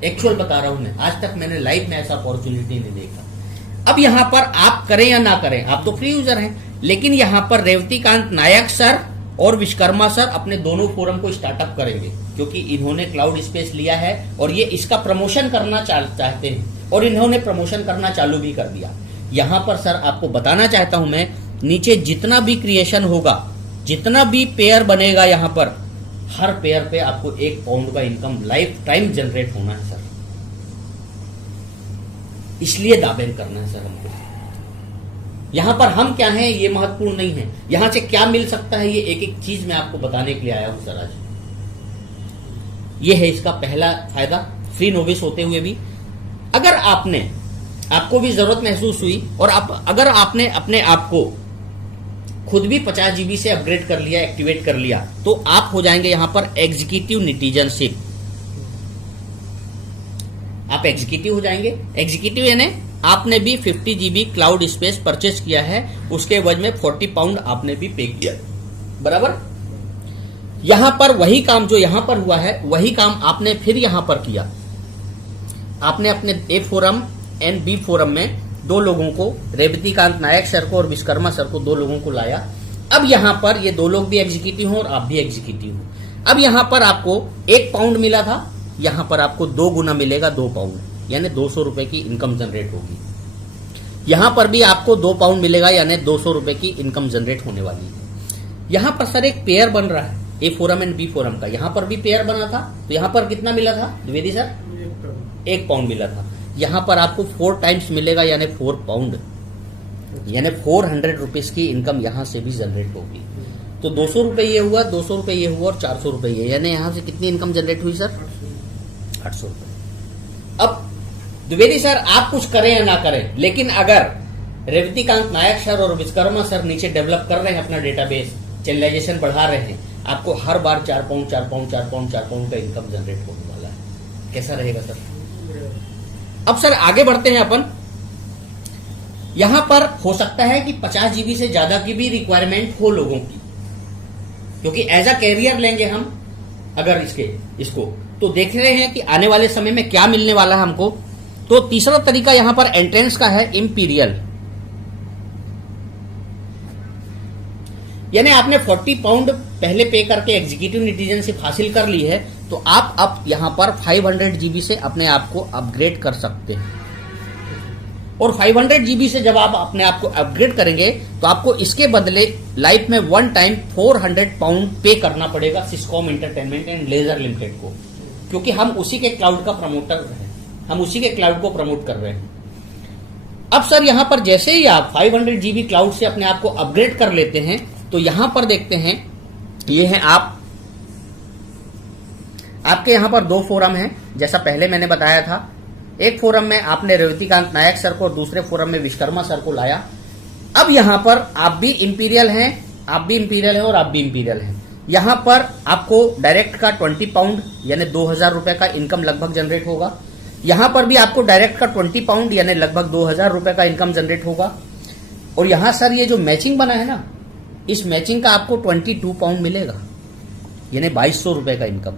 एक्चुअल बता रहा हूं मैं, आज तक मैंने लाइफ में ऐसा अपॉर्चुनिटी नहीं देखा। अब यहां पर आप करें या ना करें, आप तो फ्री यूजर हैं, लेकिन यहां पर रेवतीकांत नायक सर और विश्वकर्मा सर अपने दोनों फोरम को स्टार्टअप करेंगे, क्योंकि इन्होंने क्लाउड स्पेस लिया है और ये इसका प्रमोशन करना चाहते हैं, और इन्होंने प्रमोशन करना चालू भी कर दिया। यहां पर सर आपको बताना चाहता हूं मैं, नीचे जितना भी क्रिएशन होगा, जितना भी पेयर बनेगा, यहां पर हर पेयर पे आपको 1 पाउंड का इनकम लाइफ टाइम जनरेट होना है सर, इसलिए दावेन करना है सर हमको। यहां पर हम क्या हैं ये महत्वपूर्ण नहीं है, यहां से क्या मिल सकता है ये एक एक चीज मैं आपको बताने के लिए आया हूं सर आज। ये है इसका पहला फायदा, फ्री नोविस होते हुए भी। अगर आपको भी जरूरत महसूस हुई और अगर आपने अपने आप को खुद भी 50 GB से अपग्रेड कर लिया, एक्टिवेट कर लिया, तो आप हो जाएंगे यहां पर एग्जीक्यूटिव नेटिजनशिप। आप एग्जीक्यूटिव हो जाएंगे। एग्जीक्यूटिव यानी आपने भी 50 GB क्लाउड स्पेस परचेज किया है, उसके एवज में 40 पाउंड आपने भी पे किया, बराबर। यहां पर वही काम जो यहां पर हुआ है, वही काम आपने फिर यहां पर किया। आपने अपने ए फोरम एंड बी फोरम में 2 लोगों को, रेवतीकांत नायक सर को और विश्वकर्मा सर को, 2 लोगों को लाया। अब यहां पर ये 2 लोग भी एग्जीक्यूटिव हो और आप भी एग्जीक्यूटिव हो। अब यहां पर आपको 1 पाउंड मिला था, यहां पर आपको 2 गुना मिलेगा, 2 पाउंड, यानी 200 रुपए की इनकम जनरेट होगी। यहां पर भी आपको 2 पाउंड मिलेगा, यानी 200 रुपए की इनकम जनरेट होने वाली है। यहां पर सर एक पेयर बन रहा है, A forum and B forum का। यहां पर भी पेयर बना था, तो यहां पर कितना मिला था द्विवेदी सर? 1 पाउंड मिला था। यहां पर आपको 4 टाइम्स मिलेगा, यानी 4 पाउंड, यानी 400 रुपीज की इनकम यहां से भी जनरेट होगी। तो 200 रुपए ये हुआ, 200 रुपए ये हुआ और 400 रुपए ये, यानी यहां से कितनी इनकम जनरेट हुई सर? 800 रुपए। अब द्विवेदी सर आप कुछ करें या ना करें, लेकिन अगर रेवतीकांत नायक सर और विश्वकर्मा सर नीचे डेवलप कर रहे हैं अपना डेटाबेस, चैनलाइजेशन बढ़ा रहे हैं, आपको हर बार 4 पाउंड का इनकम जनरेट होने वाला है। कैसा रहेगा सर? अब सर आगे बढ़ते हैं अपन। यहां पर हो सकता है कि 50 GB से ज्यादा की भी रिक्वायरमेंट हो लोगों की, क्योंकि एज अ कैरियर लेंगे हम अगर इसको तो देख रहे हैं कि आने वाले समय में क्या मिलने वाला है हमको। तो तीसरा तरीका यहां पर एंट्रेंस का है, इंपीरियल। यानी आपने 40 पाउंड पहले पे करके एग्जीक्यूटिव नेटिजनशिप हासिल कर ली है, तो आप अब यहां पर 500 GB से अपने आप को अपग्रेड कर सकते हैं। और 500 GB से जब आप अपने आप को अपग्रेड करेंगे तो आपको इसके बदले लाइफ में 1 टाइम 400 पाउंड पे करना पड़ेगा सिस्कॉम एंटरटेनमेंट एंड लेजर लिमिटेड को, क्योंकि हम उसी के क्लाउड का प्रमोटर हैं, हम उसी के क्लाउड को प्रमोट कर रहे हैं। अब सर यहां पर जैसे ही आप 500 GB क्लाउड से अपने आप को अपग्रेड कर लेते हैं, तो यहां पर देखते हैं, ये है आपके यहां पर 2 फोरम हैं, जैसा पहले मैंने बताया था। एक फोरम में आपने रेवतीकांत नायक सर को और दूसरे फोरम में विश्वकर्मा सर को लाया। अब यहां पर आप भी इंपीरियल हैं, आप भी इंपीरियल हैं और आप भी इंपीरियल हैं। यहां पर आपको डायरेक्ट का 20 पाउंड यानी 2000 रुपए का इनकम लगभग जनरेट होगा। यहां पर भी आपको डायरेक्ट का 20 पाउंड यानी लगभग 2000 रुपए का इनकम जनरेट होगा। और यहां सर ये जो मैचिंग बना है ना, इस मैचिंग का आपको 22 पाउंड मिलेगा यानी 2200 रुपए का इनकम।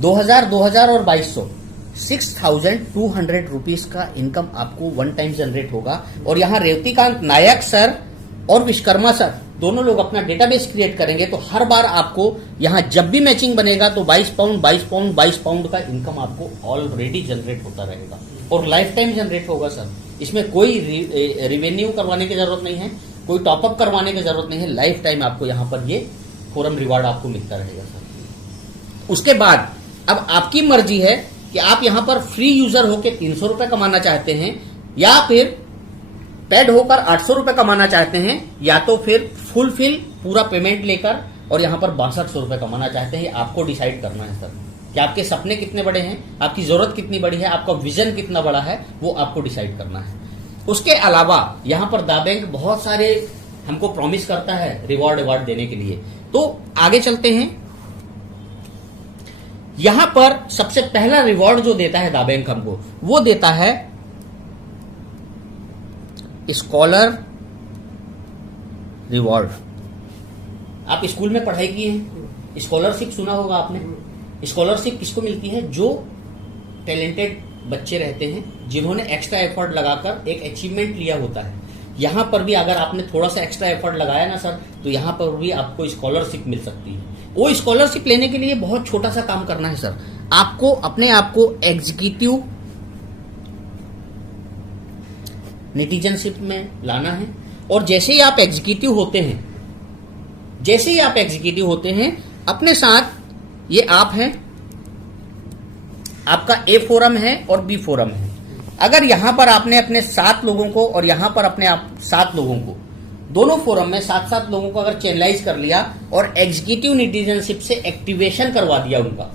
2000, 2000 और 2200, 6200 रुपीज का इनकम आपको वन टाइम जनरेट होगा। और यहां रेवतीकांत नायक सर और विश्वकर्मा सर दोनों लोग अपना डेटाबेस क्रिएट करेंगे, तो हर बार आपको यहां जब भी मैचिंग बनेगा तो 22 पाउंड 22 पाउंड 22 पाउंड का इनकम आपको ऑलरेडी जनरेट होता रहेगा और लाइफ टाइम जनरेट होगा सर। इसमें कोई रिवेन्यू करवाने की जरूरत नहीं है, कोई टॉपअप करवाने की जरूरत नहीं है, लाइफ टाइम आपको यहां पर ये फोरम रिवार्ड आपको मिलता रहेगा सर। उसके बाद अब आपकी मर्जी है कि आप यहां पर फ्री यूजर होकर 300 रुपए कमाना चाहते हैं या फिर पेड होकर 800 रुपए कमाना चाहते हैं, या तो फिर फुलफिल पूरा पेमेंट लेकर और यहां पर 6200 रुपए कमाना चाहते हैं। आपको डिसाइड करना है सर कि आपके सपने कितने बड़े हैं, आपकी जरूरत कितनी बड़ी है, आपका विजन कितना बड़ा है, वो आपको डिसाइड करना है। उसके अलावा यहां पर दा बैंक बहुत सारे हमको प्रॉमिस करता है रिवॉर्ड देने के लिए, तो आगे चलते हैं। यहां पर सबसे पहला रिवॉर्ड जो देता है दा बैंक हमको, वो देता है स्कॉलर रिवॉर्ड। आप स्कूल में पढ़ाई किए हैं, स्कॉलरशिप सुना होगा आपने। स्कॉलरशिप किसको मिलती है? जो टैलेंटेड बच्चे रहते हैं जिन्होंने एक्स्ट्रा एफर्ट लगाकर एक अचीवमेंट लिया होता है। यहां पर भी अगर आपने थोड़ा सा एक्स्ट्रा एफर्ट लगाया ना सर, तो यहां पर भी आपको स्कॉलरशिप मिल सकती है। वो स्कॉलरशिप लेने के लिए बहुत छोटा सा काम करना है सर, आपको अपने आप को एग्जीक्यूटिव निटिजनशिप में लाना है। और जैसे ही आप एग्जीक्यूटिव होते हैं, अपने साथ ये आप हैं, आपका ए फोरम है और बी फोरम है। अगर यहां पर आपने अपने 7 लोगों को और यहां पर अपने आप 7 लोगों को, दोनों फोरम में 7-7 लोगों को अगर चैनलाइज कर लिया और एग्जीक्यूटिव निटिजनशिप से एक्टिवेशन करवा दिया उनका,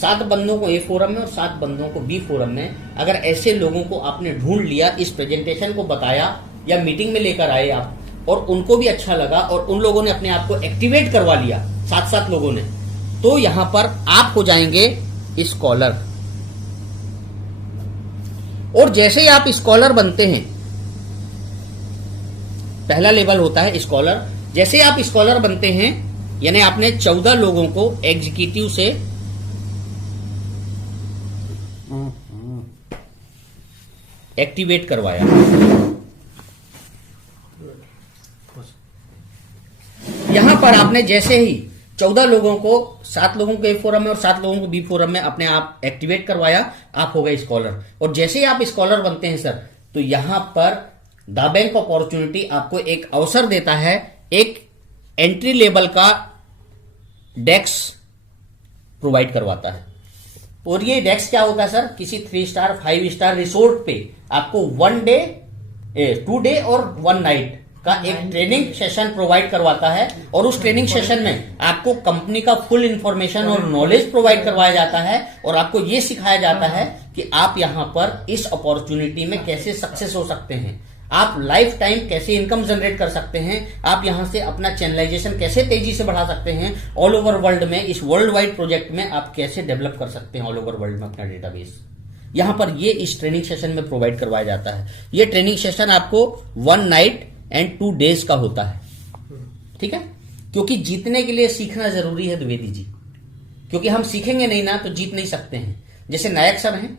7 बंदों को ए फोरम में और 7 बंदों को बी फोरम में, अगर ऐसे लोगों को आपने ढूंढ लिया, इस प्रेजेंटेशन को बताया या मीटिंग में लेकर आए आप और उनको भी अच्छा लगा और उन लोगों ने अपने आप को एक्टिवेट करवा लिया, 7-7 लोगों ने, तो यहां पर आप हो जाएंगे स्कॉलर। और जैसे ही आप स्कॉलर बनते हैं, पहला लेवल होता है स्कॉलर। जैसे ही आप स्कॉलर बनते हैं यानी आपने 14 लोगों को एग्जीक्यूटिव से एक्टिवेट करवाया, यहां पर आपने जैसे ही 14 लोगों को, 7 लोगों को ए फोरम में और 7 लोगों को बी फोरम में अपने आप एक्टिवेट करवाया, आप हो गए स्कॉलर। और जैसे ही आप स्कॉलर बनते हैं सर, तो यहां पर दा बैंक अपॉर्चुनिटी आपको एक अवसर देता है, एक एंट्री लेवल का डेक्स प्रोवाइड करवाता है। और ये डेक्स क्या होता है सर? किसी 3 स्टार 5 स्टार रिसोर्ट पे आपको 1 डे 2 डे और 1 नाइट का एक ट्रेनिंग सेशन प्रोवाइड करवाता है। और उस ट्रेनिंग सेशन में आपको कंपनी का फुल इंफॉर्मेशन और नॉलेज प्रोवाइड करवाया जाता है और आपको ये सिखाया जाता है कि आप यहां पर इस अपॉर्चुनिटी में कैसे सक्सेस हो सकते हैं, आप लाइफ टाइम कैसे इनकम जनरेट कर सकते हैं, आप यहां से अपना चैनलाइजेशन कैसे तेजी से बढ़ा सकते हैं, ऑल ओवर वर्ल्ड में, इस वर्ल्ड वाइड प्रोजेक्ट में आप कैसे डेवलप कर सकते हैं ऑल ओवर वर्ल्ड में अपना डेटाबेस। यहां पर ये इस ट्रेनिंग सेशन में प्रोवाइड करवाया जाता है। ये ट्रेनिंग सेशन आपको 1 नाइट एंड 2 डेज का होता है, ठीक है? क्योंकि जीतने के लिए सीखना जरूरी है द्विवेदी जी, क्योंकि हम सीखेंगे नहीं ना तो जीत नहीं सकते हैं। जैसे नायक सर हैं,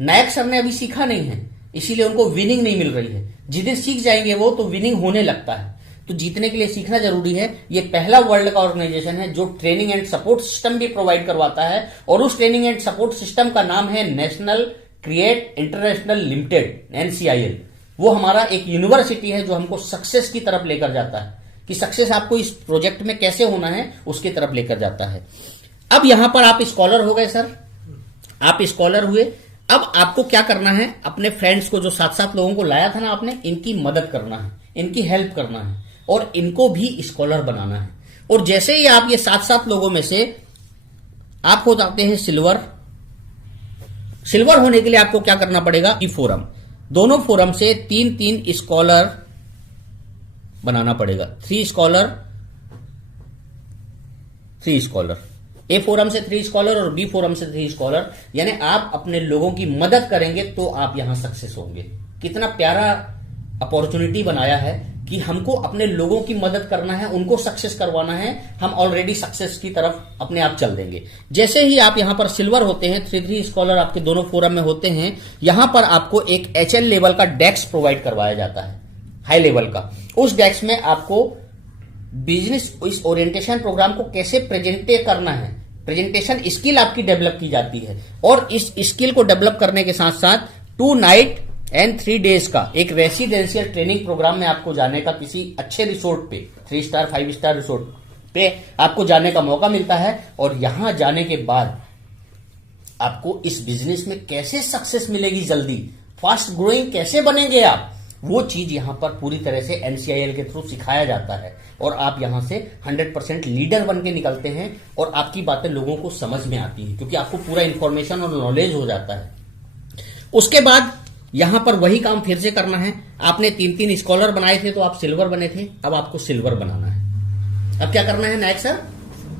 नायक सर ने अभी सीखा नहीं है, इसीलिए उनको विनिंग नहीं मिल रही है। जिस दिन सीख जाएंगे वो, तो विनिंग होने लगता है। तो जीतने के लिए सीखना जरूरी है। ये पहला वर्ल्ड का ऑर्गेनाइजेशन है जो ट्रेनिंग एंड सपोर्ट सिस्टम भी प्रोवाइड करवाता है, और उस ट्रेनिंग एंड सपोर्ट सिस्टम का नाम है national create international limited, NCIL। वो हमारा एक यूनिवर्सिटी है जो हमको सक्सेस की तरफ लेकर जाता है, कि सक्सेस आपको इस प्रोजेक्ट में कैसे होना है उसकी तरफ लेकर जाता है। अब यहां पर आप स्कॉलर हो गए सर, आप स्कॉलर हुए। अब आपको क्या करना है? अपने फ्रेंड्स को, जो 7-7 लोगों को लाया था ना आपने, इनकी मदद करना है, इनकी हेल्प करना है और इनको भी स्कॉलर बनाना है। और जैसे ही आप ये 7-7 लोगों में से आप हो जाते हैं सिल्वर। सिल्वर होने के लिए आपको क्या करना पड़ेगा? ई फोरम, दोनों फोरम से 3-3 स्कॉलर बनाना पड़ेगा। 3 स्कॉलर 3 स्कॉलर, ए फोरम से 3 स्कॉलर और बी फोरम से 3 स्कॉलर, यानी आप अपने लोगों की मदद करेंगे तो आप यहां सक्सेस होंगे। कितना प्यारा अपॉर्चुनिटी बनाया है कि हमको अपने लोगों की मदद करना है, उनको सक्सेस करवाना है, हम ऑलरेडी सक्सेस की तरफ अपने आप चल देंगे। जैसे ही आप यहां पर सिल्वर होते हैं, 3 स्कॉलर आपके दोनों फोरम में होते हैं, यहां पर आपको एक HL लेवल का डेस्क प्रोवाइड करवाया जाता है, हाई लेवल का। उस डेस्क में आपको बिजनेस इस ओरिएंटेशन प्रोग्राम को कैसे प्रेजेंट करना है, प्रेजेंटेशन स्किल आपकी डेवलप की जाती है। और इस स्किल को डेवलप करने के साथ साथ 2 नाइट एंड 3 डेज का एक रेसिडेंशियल ट्रेनिंग प्रोग्राम में आपको जाने का, किसी अच्छे रिसोर्ट पे, 3 स्टार 5 स्टार रिसोर्ट पे आपको जाने का मौका मिलता है। और यहां जाने के बाद आपको इस बिजनेस में कैसे सक्सेस मिलेगी, जल्दी फास्ट ग्रोइंग कैसे बनेंगे आप, वो चीज यहां पर पूरी तरह से NCIL के थ्रू सिखाया जाता है। और आप यहां से 100% लीडर बन के निकलते हैं और आपकी बातें लोगों को समझ में आती है, क्योंकि आपको पूरा इंफॉर्मेशन और नॉलेज हो जाता है। उसके बाद यहां पर वही काम फिर से करना है। आपने 3 स्कॉलर बनाए थे तो आप सिल्वर बने थे, अब आपको सिल्वर बनाना है। अब क्या करना है नायक सर?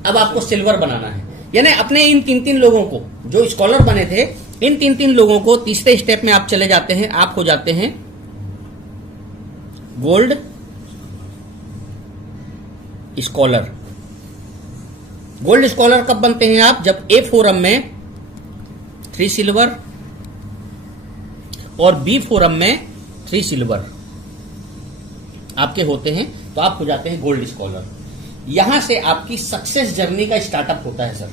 अब आपको सिल्वर बनाना है, यानी अपने इन 3 लोगों को, जो स्कॉलर बने थे, इन 3 लोगों को तीसरे स्टेप में आप चले जाते हैं, आप हो जाते हैं गोल्ड स्कॉलर। गोल्ड स्कॉलर कब बनते हैं आप? जब ए फोरम में 3 सिल्वर और बी फोरम में 3 सिल्वर आपके होते हैं, तो आप हो जाते हैं गोल्ड स्कॉलर। यहां से आपकी सक्सेस जर्नी का स्टार्टअप होता है सर।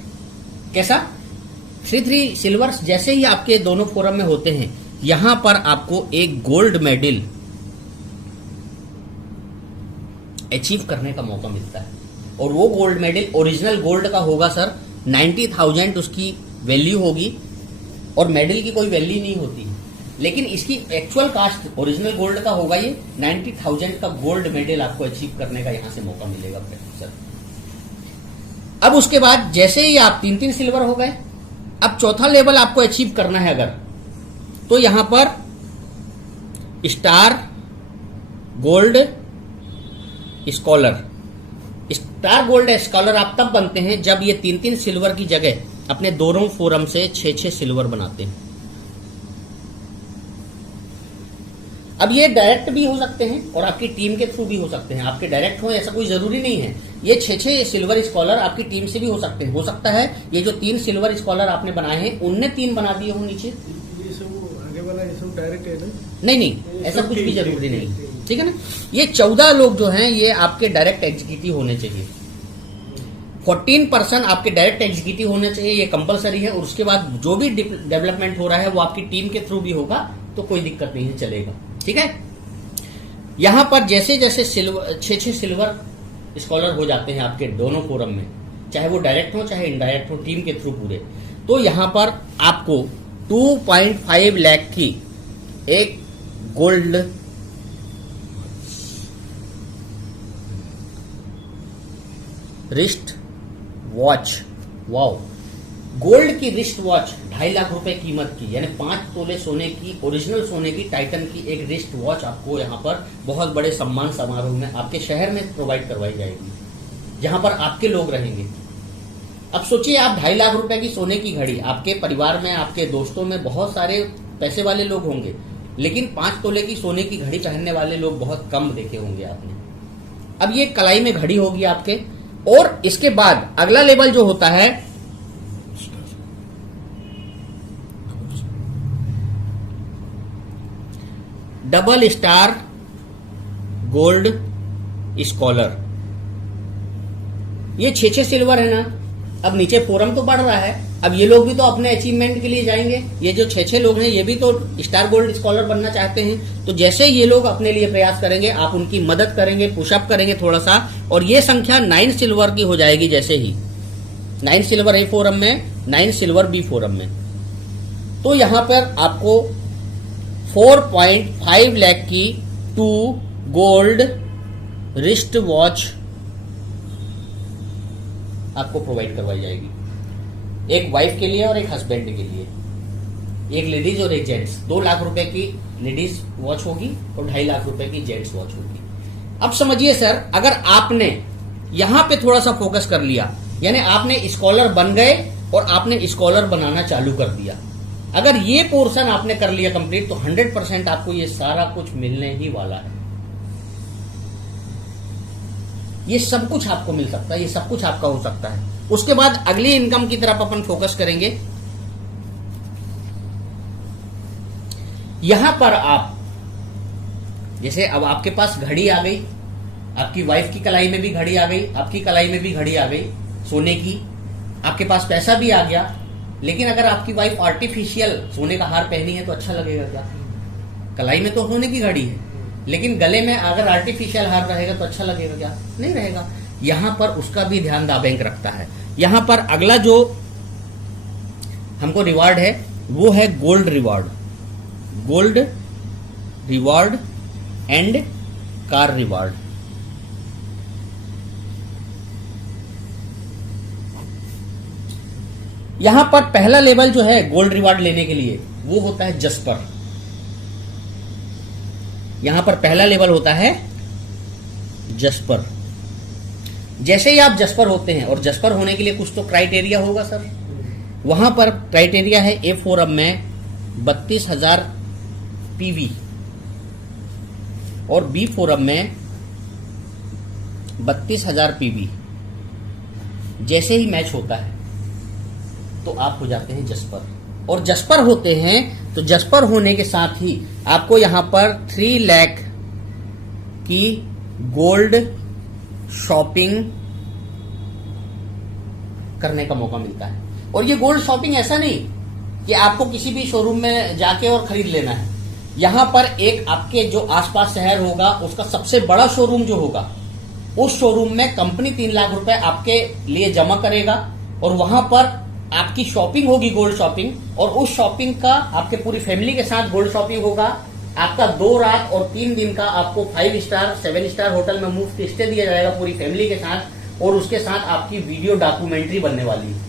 कैसा? 3 सिल्वर्स जैसे ही आपके दोनों फोरम में होते हैं, यहां पर आपको एक गोल्ड मेडल अचीव करने का मौका मिलता है। और वो गोल्ड मेडल ओरिजिनल गोल्ड का होगा सर, 90,000 उसकी वैल्यू होगी, और मेडल की कोई वैल्यू नहीं होती, लेकिन इसकी एक्चुअल कास्ट ओरिजिनल गोल्ड का होगा। ये 90,000 का गोल्ड मेडल आपको अचीव करने का यहां से मौका मिलेगा सर। अब उसके बाद जैसे ही आप 3 सिल्वर हो गए, अब चौथा लेवल आपको अचीव करना है अगर, तो यहां पर star gold scholar. Star gold scholar आप तब बनते हैं जब ये 3 सिल्वर की जगह अपने दोनों फोरम से 6 सिल्वर बनाते हैं। अब ये डायरेक्ट भी हो सकते हैं और आपकी टीम के थ्रू भी हो सकते हैं। आपके डायरेक्ट हो ऐसा कोई जरूरी नहीं है। ये 6 सिल्वर स्कॉलर आपकी टीम से भी हो सकते हैं। हो सकता है ये जो 3 सिल्वर स्कॉलर आपने बनाए हैं, उनने 3 बना दिए हो नीचे। आगे वाला ये सब डायरेक्ट है ना? नहीं, ऐसा कुछ भी जरूरी नहीं, ठीक है ना। ये 14 लोग जो हैं, ये आपके डायरेक्ट एग्जीक्यूटिव होने चाहिए। 14% आपके डायरेक्ट एग्जीक्यूटिव होने चाहिए, ये कंपलसरी है। और उसके बाद जो भी डेवलपमेंट हो रहा है वो आपकी टीम के थ्रू भी होगा, तो कोई दिक्कत नहीं है, चलेगा, ठीक है। यहां पर जैसे जैसे 6 सिल्वर स्कॉलर हो जाते हैं आपके दोनों फोरम में, चाहे वो डायरेक्ट हो चाहे इनडायरेक्ट हो, टीम के थ्रू पूरे, तो यहां पर आपको 2.5 लाख की एक gold wrist watch, wow, gold की रिस्ट वॉच 2.5 लाख रुपए कीमत की, यानी 5 तोले सोने की, ओरिजिनल सोने की, टाइटन की एक रिस्ट वॉच आपको यहाँ पर बहुत बड़े सम्मान समारोह में आपके शहर में प्रोवाइड करवाई जाएगी, जहां पर आपके लोग रहेंगे। अब सोचिए, आप 2.5 लाख रुपए की सोने की घड़ी, आपके परिवार में, आपके दोस्तों में बहुत सारे पैसे वाले लोग होंगे, लेकिन 5 तोले की सोने की घड़ी पहनने वाले लोग बहुत कम देखे होंगे आपने। अब ये कलाई में घड़ी होगी आपके। और इसके बाद अगला लेवल जो होता है, डबल स्टार गोल्ड स्कॉलर। ये 6 सिल्वर है ना। अब नीचे फोरम तो बढ़ रहा है, अब ये लोग भी तो अपने अचीवमेंट के लिए जाएंगे। ये जो 6 लोग हैं, ये भी तो स्टार गोल्ड स्कॉलर बनना चाहते हैं। तो जैसे ये लोग अपने लिए प्रयास करेंगे, आप उनकी मदद करेंगे, पुशअप करेंगे थोड़ा सा, और ये संख्या 9 सिल्वर की हो जाएगी। जैसे ही 9 सिल्वर ए फोरम में, 9 सिल्वर बी फोरम में, तो यहां पर आपको 4.5 लाख की 2 गोल्ड रिस्ट वॉच आपको प्रोवाइड करवाई जाएगी, एक वाइफ के लिए और एक हस्बैंड के लिए, एक लेडीज और एक जेंट्स। 2 लाख रुपए की लेडीज वॉच होगी और 2.5 लाख रुपए की जेंट्स वॉच होगी। अब समझिए सर, अगर आपने यहां पे थोड़ा सा फोकस कर लिया, यानी आपने स्कॉलर बन गए और आपने स्कॉलर बनाना चालू कर दिया। अगर ये पोर्शन आपने कर लिया कंप्लीट तो 100% आपको ये सारा कुछ मिलने ही वाला है। ये सब कुछ आपको मिल सकता है, ये सब कुछ आपका हो सकता है। उसके बाद अगली इनकम की तरफ अपन फोकस करेंगे। यहां पर आप जैसे अब आपके पास घड़ी आ गई, आपकी वाइफ की कलाई में भी घड़ी आ गई, आपकी कलाई में भी घड़ी आ गई सोने की, आपके पास पैसा भी आ गया। लेकिन अगर आपकी वाइफ आर्टिफिशियल सोने का हार पहनी है तो अच्छा लगेगा क्या? कलाई में तो सोने की घड़ी है, लेकिन गले में अगर आर्टिफिशियल हार रहेगा तो अच्छा लगेगा क्या? नहीं रहेगा। यहां पर उसका भी ध्यान बैंक रखता है। यहां पर अगला जो हमको रिवार्ड है वो है gold reward, gold reward and car reward. यहां पर पहला लेवल जो है गोल्ड रिवार्ड लेने के लिए वो होता है जस्पर। यहां पर पहला लेवल होता है जस्पर। जैसे ही आप जस्पर होते हैं, और जस्पर होने के लिए कुछ तो क्राइटेरिया होगा सर, वहां पर क्राइटेरिया है ए फोरम में 32,000 पीवी और बी फोरम में 32,000 पीवी। जैसे ही मैच होता है तो आप हो जाते हैं जस्पर। और जस्पर होते हैं तो जस्पर होने के साथ ही आपको यहां पर 3 लाख की गोल्ड शॉपिंग करने का मौका मिलता है। और ये गोल्ड शॉपिंग ऐसा नहीं कि आपको किसी भी शोरूम में जाके और खरीद लेना है। यहां पर एक आपके जो आसपास शहर होगा उसका सबसे बड़ा शोरूम जो होगा, उस शोरूम में कंपनी 3 लाख रुपए आपके लिए जमा करेगा और वहां पर आपकी शॉपिंग होगी, गोल्ड शॉपिंग। और उस शॉपिंग का आपके पूरी फैमिली के साथ गोल्ड शॉपिंग होगा। आपका 2 रात और 3 दिन का आपको 5 स्टार 7 स्टार होटल में मुफ्त स्टे दिया जाएगा पूरी फैमिली के साथ। और उसके साथ आपकी वीडियो डॉक्यूमेंट्री बनने वाली है।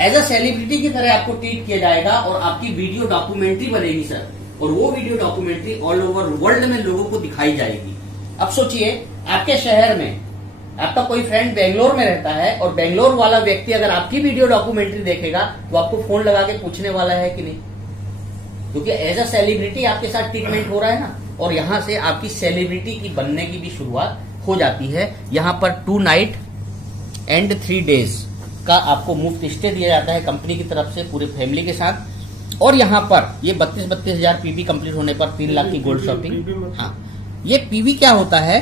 एज अ सेलिब्रिटी की तरह आपको ट्रीट किया जाएगा और आपकी वीडियो डॉक्यूमेंट्री बनेगी सर। और वो video documentary all over world में लोगों को दिखाई जाएगी। अब सोचिए, आपके शहर में आपका कोई फ्रेंड बेंगलोर में रहता है और बेंगलोर वाला व्यक्ति अगर आपकी वीडियो डॉक्यूमेंट्री देखेगा तो आपको फोन लगा के पूछने वाला है कि नहीं, क्योंकि एज अ सेलिब्रिटी आपके साथ ट्रीटमेंट हो रहा है ना। और यहां से आपकी सेलिब्रिटी की बनने की भी शुरुआत हो जाती है। यहां पर 2 नाइट एंड 3 डेज का आपको मुफ्त स्टे दिया जाता है कंपनी की तरफ से पूरे फैमिली के साथ। और यहां पर ये 32,000 पीवी कंप्लीट होने पर 3 लाख की गोल्ड शॉपिंग। हाँ, ये पीवी क्या होता है?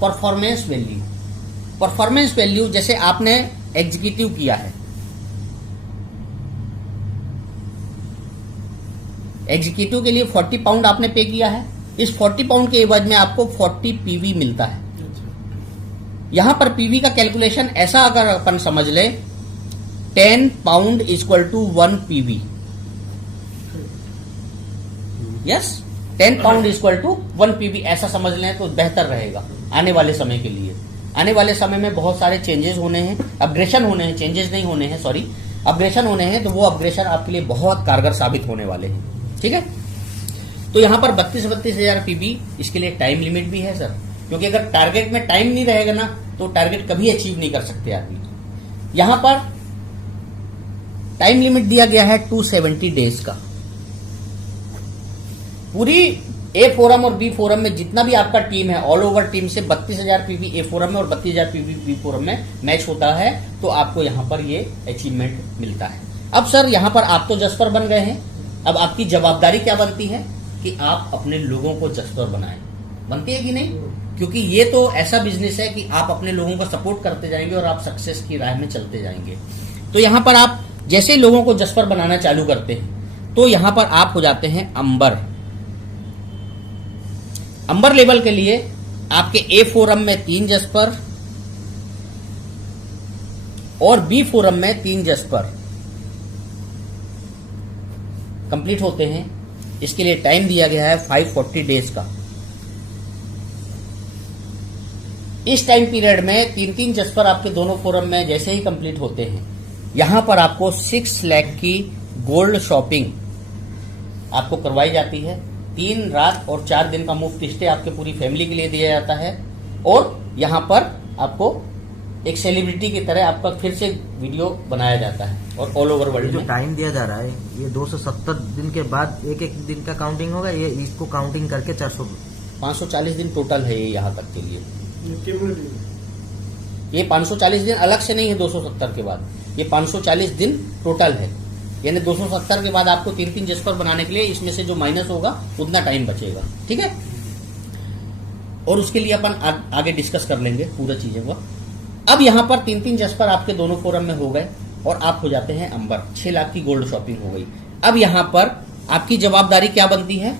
Performance value. परफॉर्मेंस वैल्यू जैसे आपने एग्जीक्यूटिव किया है, एग्जीक्यूटिव के लिए 40 पाउंड आपने पे किया है, इस 40 पाउंड के एवज में आपको 40 पीवी मिलता है। यहां पर पीवी का कैलकुलेशन ऐसा अगर अपन समझ ले, 10 pound equal to 1 PV. Yes, 10 pound equal to 1 PV ऐसा समझ लें तो बेहतर रहेगा आने वाले समय के लिए। आने वाले समय में बहुत सारे चेंजेस होने हैं, अपग्रेशन होने हैं, चेंजेस नहीं होने हैं, सॉरी अपग्रेशन होने हैं। तो वो अपग्रेशन आपके लिए बहुत कारगर साबित होने वाले हैं। ठीक है, तो यहां पर 32,000 पीबी, इसके लिए टाइम लिमिट भी है सर, क्योंकि अगर टारगेट में टाइम नहीं रहेगा ना तो टारगेट कभी अचीव नहीं कर सकते आदमी। यहां पर टाइम लिमिट दिया गया है 270 डेज का। पूरी ए फोरम और बी फोरम में जितना भी आपका टीम है, ऑल ओवर टीम से 32,000 पीवी ए फोरम में और 32,000 पीवी बी फोरम में मैच होता है तो आपको यहां पर ये अचीवमेंट मिलता है। अब सर यहां पर आप तो जस्पर बन गए हैं, अब आपकी जवाबदारी क्या बनती है कि आप अपने लोगों को जस्पर बनाएं। बनती है कि नहीं? क्योंकि ये तो ऐसा बिजनेस है कि आप अपने लोगों को सपोर्ट करते जाएंगे और आप सक्सेस की राह में चलते जाएंगे। तो यहां पर आप जैसे लोगों को जस्पर बनाना चालू करते हैं तो यहां पर आप हो जाते हैं अंबर। अंबर लेवल के लिए आपके ए फोरम में 3 जस्पर और बी फोरम में 3 जस्पर कंप्लीट होते हैं। इसके लिए टाइम दिया गया है 540 डेज का। इस टाइम पीरियड में 3-3 जस्पर आपके दोनों फोरम में जैसे ही कंप्लीट होते हैं, यहां पर आपको 6 लाख की गोल्ड शॉपिंग आपको करवाई जाती है। 3 रात और 4 दिन का मुफ्त स्टे आपके पूरी फैमिली के लिए दिया जाता है। और यहां पर आपको एक सेलिब्रिटी की तरह आपका फिर से वीडियो बनाया जाता है और ऑल ओवर वर्ल्ड जो में। टाइम दिया जा रहा है ये 270 दिन के बाद एक एक दिन का काउंटिंग होगा, ये इसको काउंटिंग करके 400 540 दिन टोटल है ये यहाँ तक के लिए। क्यूमुलेटिव ये 540 दिन अलग से नहीं है 270 के बाद, ये 540 दिन टोटल है। यानी 270 के बाद आपको 3-3 जस्पर बनाने के लिए इसमें से जो माइनस होगा उतना टाइम बचेगा, ठीक है। और उसके लिए अपन आगे डिस्कस कर लेंगे पूरा चीजें को। अब यहाँ पर 3-3 जस्पर आपके दोनों फोरम में हो गए और आप हो जाते हैं अंबर। 6 लाख की गोल्ड शॉपिंग हो गई। अब यहाँ पर आपकी जवाबदारी क्या बनती है?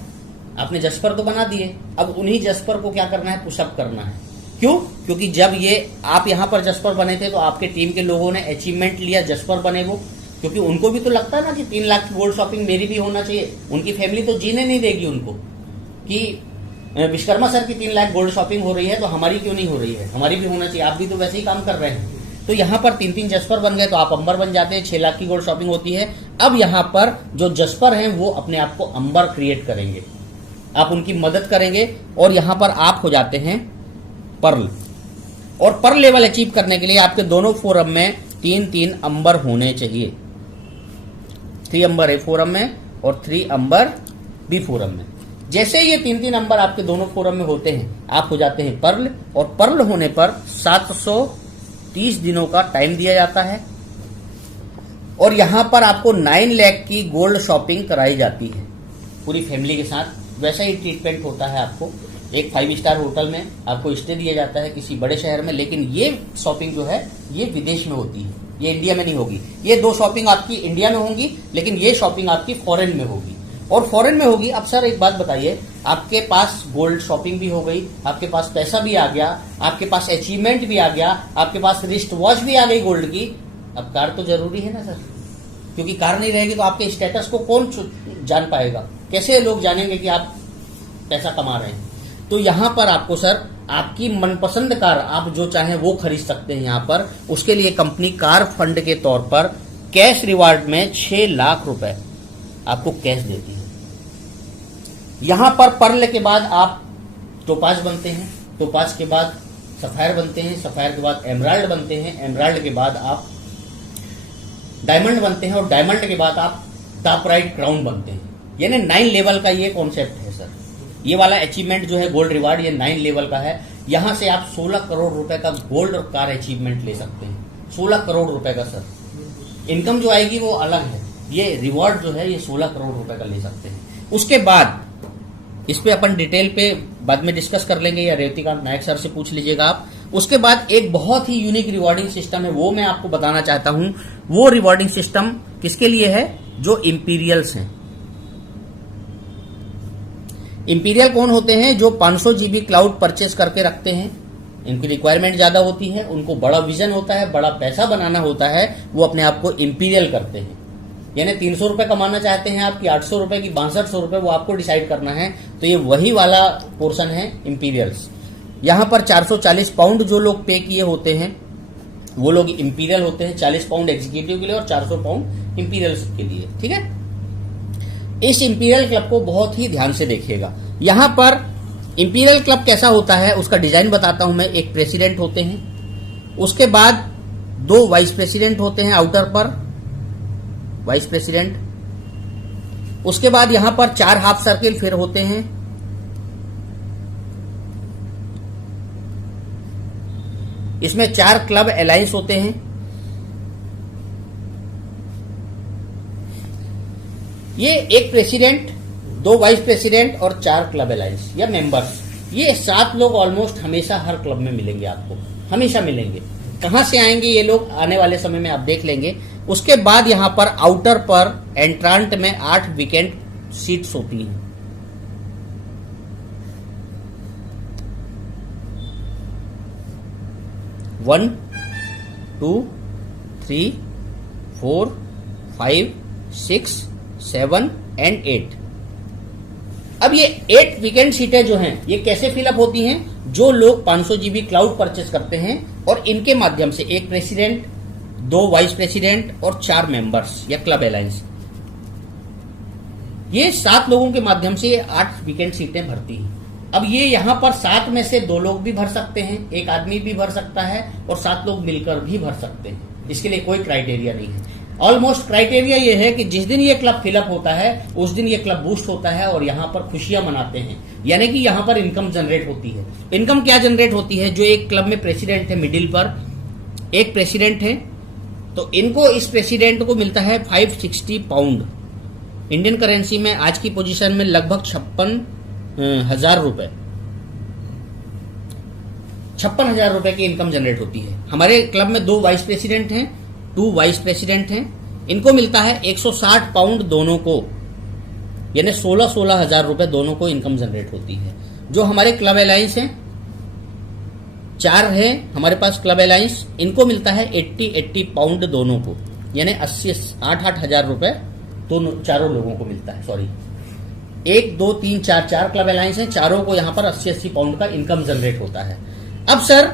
आपने जस्पर तो बना दिए, अब उन्हीं जस्पर को क्या करना है? पुशअप करना है। क्यों? क्योंकि जब ये आप यहाँ पर जस्पर बने थे तो आपके टीम के लोगों ने अचीवमेंट लिया जस्पर बने वो, क्योंकि उनको भी तो लगता है ना कि 3 लाख की गोल्ड शॉपिंग मेरी भी होना चाहिए। उनकी फैमिली तो जीने नहीं देगी उनको कि विश्वकर्मा सर की 3 लाख गोल्ड शॉपिंग हो रही है तो हमारी क्यों नहीं हो रही है, हमारी भी होना चाहिए, आप भी तो वैसे ही काम कर रहे हैं। तो यहाँ पर 3-3 जस्पर बन गए तो आप अंबर बन जाते हैं। 6 लाख की गोल्ड शॉपिंग होती है। अब यहाँ पर जो जस्पर हैं वो अपने आप को अंबर क्रिएट करेंगे, आप उनकी मदद करेंगे और यहाँ पर आप हो जाते हैं पर्ल। और पर्ल लेवल अचीव करने के लिए आपके दोनों फोरम में 3-3 अंबर होने चाहिए। 3 अंबर ए फोरम में और 3 अंबर बी फोरम में। जैसे ये 3-3 अंबर आपके दोनों फोरम में होते हैं आप हो जाते हैं पर्ल। और पर्ल होने पर 730 दिनों का टाइम दिया जाता है और यहां पर आपको 9 लाख की गोल्ड शॉपिंग कराई जाती है पूरी फैमिली के साथ। वैसा ही ट्रीटमेंट होता है आपको। एक 5 स्टार होटल में आपको स्टे दिया जाता है किसी बड़े शहर में, लेकिन ये शॉपिंग जो है ये विदेश में होती है, ये इंडिया में नहीं होगी। ये 2 शॉपिंग आपकी इंडिया में होंगी लेकिन ये शॉपिंग आपकी फॉरेन में होगी। और फॉरेन में होगी। अब सर एक बात बताइए, आपके पास गोल्ड शॉपिंग भी हो गई, आपके पास पैसा भी आ गया, आपके पास अचीवमेंट भी आ गया, आपके पास रिस्ट वॉच भी आ गई गोल्ड की। अब कार तो जरूरी है ना सर, क्योंकि कार नहीं रहेगी तो आपके स्टेटस को कौन जान पाएगा, कैसे लोग जानेंगे कि आप पैसा कमा रहे हैं। तो यहां पर आपको सर आपकी मनपसंद कार आप जो चाहें वो खरीद सकते हैं। यहां पर उसके लिए कंपनी कार फंड के तौर पर कैश रिवार्ड में 6 लाख रुपए आपको कैश देती है। यहां पर पर्ल के बाद आप टोपाज बनते हैं, टोपाज के बाद सफायर बनते हैं, सफायर के बाद एमराल्ड बनते हैं, एमराल्ड के बाद आप डायमंड बनते हैं और डायमंड के बाद आप टॉप राइट क्राउन बनते हैं। यानी 9 लेवल का ये कॉन्सेप्ट है सर। ये वाला अचीवमेंट जो है गोल्ड रिवार्ड ये 9 लेवल का है। यहां से आप 16 करोड़ रुपए का गोल्ड और कार अचीवमेंट ले सकते हैं। 16 करोड़ रुपए का सर इनकम जो आएगी वो अलग है। ये रिवॉर्ड जो है ये 16 करोड़ रुपए का ले सकते हैं। उसके बाद इस पे अपन डिटेल पे बाद में डिस्कस कर लेंगे या रेवतीकांत नायक सर से पूछ लीजिएगा आप। उसके बाद एक बहुत ही यूनिक रिवॉर्डिंग सिस्टम है, वो मैं आपको बताना चाहता हूं। वो रिवॉर्डिंग सिस्टम किसके लिए है? जो इंपीरियल्स हैं। इंपीरियल कौन होते हैं? जो 500 GB क्लाउड परचेस करके रखते हैं, इनकी रिक्वायरमेंट ज्यादा होती है, उनको बड़ा विजन होता है, बड़ा पैसा बनाना होता है, वो अपने आप को इंपीरियल करते हैं। यानी 300 रुपए कमाना चाहते हैं आप कि 800 रुपए की 6200 रुपए, वो आपको डिसाइड करना है। तो ये वही वाला पोर्शन है इंपीरियल्स। यहां पर 440 पाउंड जो लोग पे किए होते हैं वो लोग इंपीरियल होते हैं। 40 पाउंड एग्जीक्यूटिव के लिए और 400 पाउंड इंपीरियल्स के लिए, ठीक है। इस इंपीरियल क्लब को बहुत ही ध्यान से देखिएगा। यहां पर इंपीरियल क्लब कैसा होता है उसका डिजाइन बताता हूं मैं। एक प्रेसिडेंट होते हैं, उसके बाद 2 वाइस प्रेसिडेंट होते हैं आउटर पर, वाइस प्रेसिडेंट। उसके बाद यहां पर 4 हाफ सर्किल फिर होते हैं। इसमें 4 क्लब अलायंस होते हैं। ये एक प्रेसिडेंट, 2 वाइस प्रेसिडेंट और 4 क्लब अलायंस या मेंबर्स। ये 7 लोग ऑलमोस्ट हमेशा हर क्लब में मिलेंगे आपको, हमेशा मिलेंगे। कहां से आएंगे ये लोग आने वाले समय में आप देख लेंगे। उसके बाद यहां पर आउटर पर एंट्रांट में 8 वीकेंड सीट्स होती हैं। One 2 3 4 5 6 7 and 8। अब ये 8 वीकेंड सीटें जो हैं ये कैसे फिलअप होती हैं? जो लोग 500 GB क्लाउड परचेस करते हैं और इनके माध्यम से एक प्रेसिडेंट, 2 वाइस प्रेसिडेंट और 4 मेंबर्स या क्लब अलायंस, ये 7 लोगों के माध्यम से ये 8 वीकेंड सीटें भरती हैं। अब ये यहाँ पर 7 में से 2 लोग भी भर सकते हैं, एक आदमी भी भर सकता है और 7 लोग मिलकर भी भर सकते हैं। इसके लिए कोई क्राइटेरिया नहीं है। ऑलमोस्ट क्राइटेरिया ये है कि जिस दिन ये क्लब फिलअप होता है उस दिन ये क्लब बूस्ट होता है और यहाँ पर खुशियां मनाते हैं, यानी कि यहाँ पर इनकम जनरेट होती है। इनकम क्या जनरेट होती है? जो एक क्लब में प्रेसिडेंट है, मिडिल पर एक प्रेसिडेंट है, तो इनको इस प्रेसिडेंट को मिलता है 560 पाउंड इंडियन करेंसी में आज की पोजीशन में लगभग 56,000 रुपए, 56,000 रुपए की इनकम जनरेट होती है। हमारे क्लब में 2 वाइस प्रेसिडेंट हैं, 2 वाइस प्रेसिडेंट हैं, इनको मिलता है 160 पाउंड दोनों को, यानी 16,000 रुपए दोनों को इनकम जनरेट होती है। जो हमारे क्लब अलायंस हैं, 4 है हमारे पास क्लब अलायंस, इनको मिलता है 80 पाउंड दोनों को, यानी 8,000 रुपए दोनों चारों लोगों को मिलता है। सॉरी, 1 2 3 4 क्लब अलायंस हैं, चारों को यहां पर 80 पाउंड का इनकम जनरेट होता है। अब सर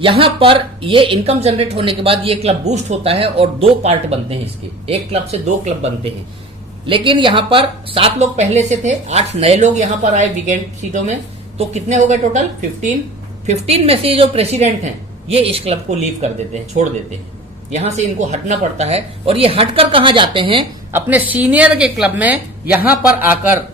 यहां पर ये इनकम जनरेट होने के बाद ये क्लब बूस्ट होता है और 2 पार्ट बनते हैं इसके, एक क्लब से 2 क्लब बनते हैं। लेकिन यहां पर 7 लोग पहले से थे, 8 नए लोग यहां पर आए वीकेंड सीटों में, तो कितने हो गए टोटल? 15 में से जो प्रेसिडेंट हैं ये इस क्लब को लीव कर देते हैं, छोड़ देते हैं, यहां से इनको हटना पड़ता है। और ये हटकर कहां जाते हैं? अपने सीनियर के क्लब में यहां पर आकर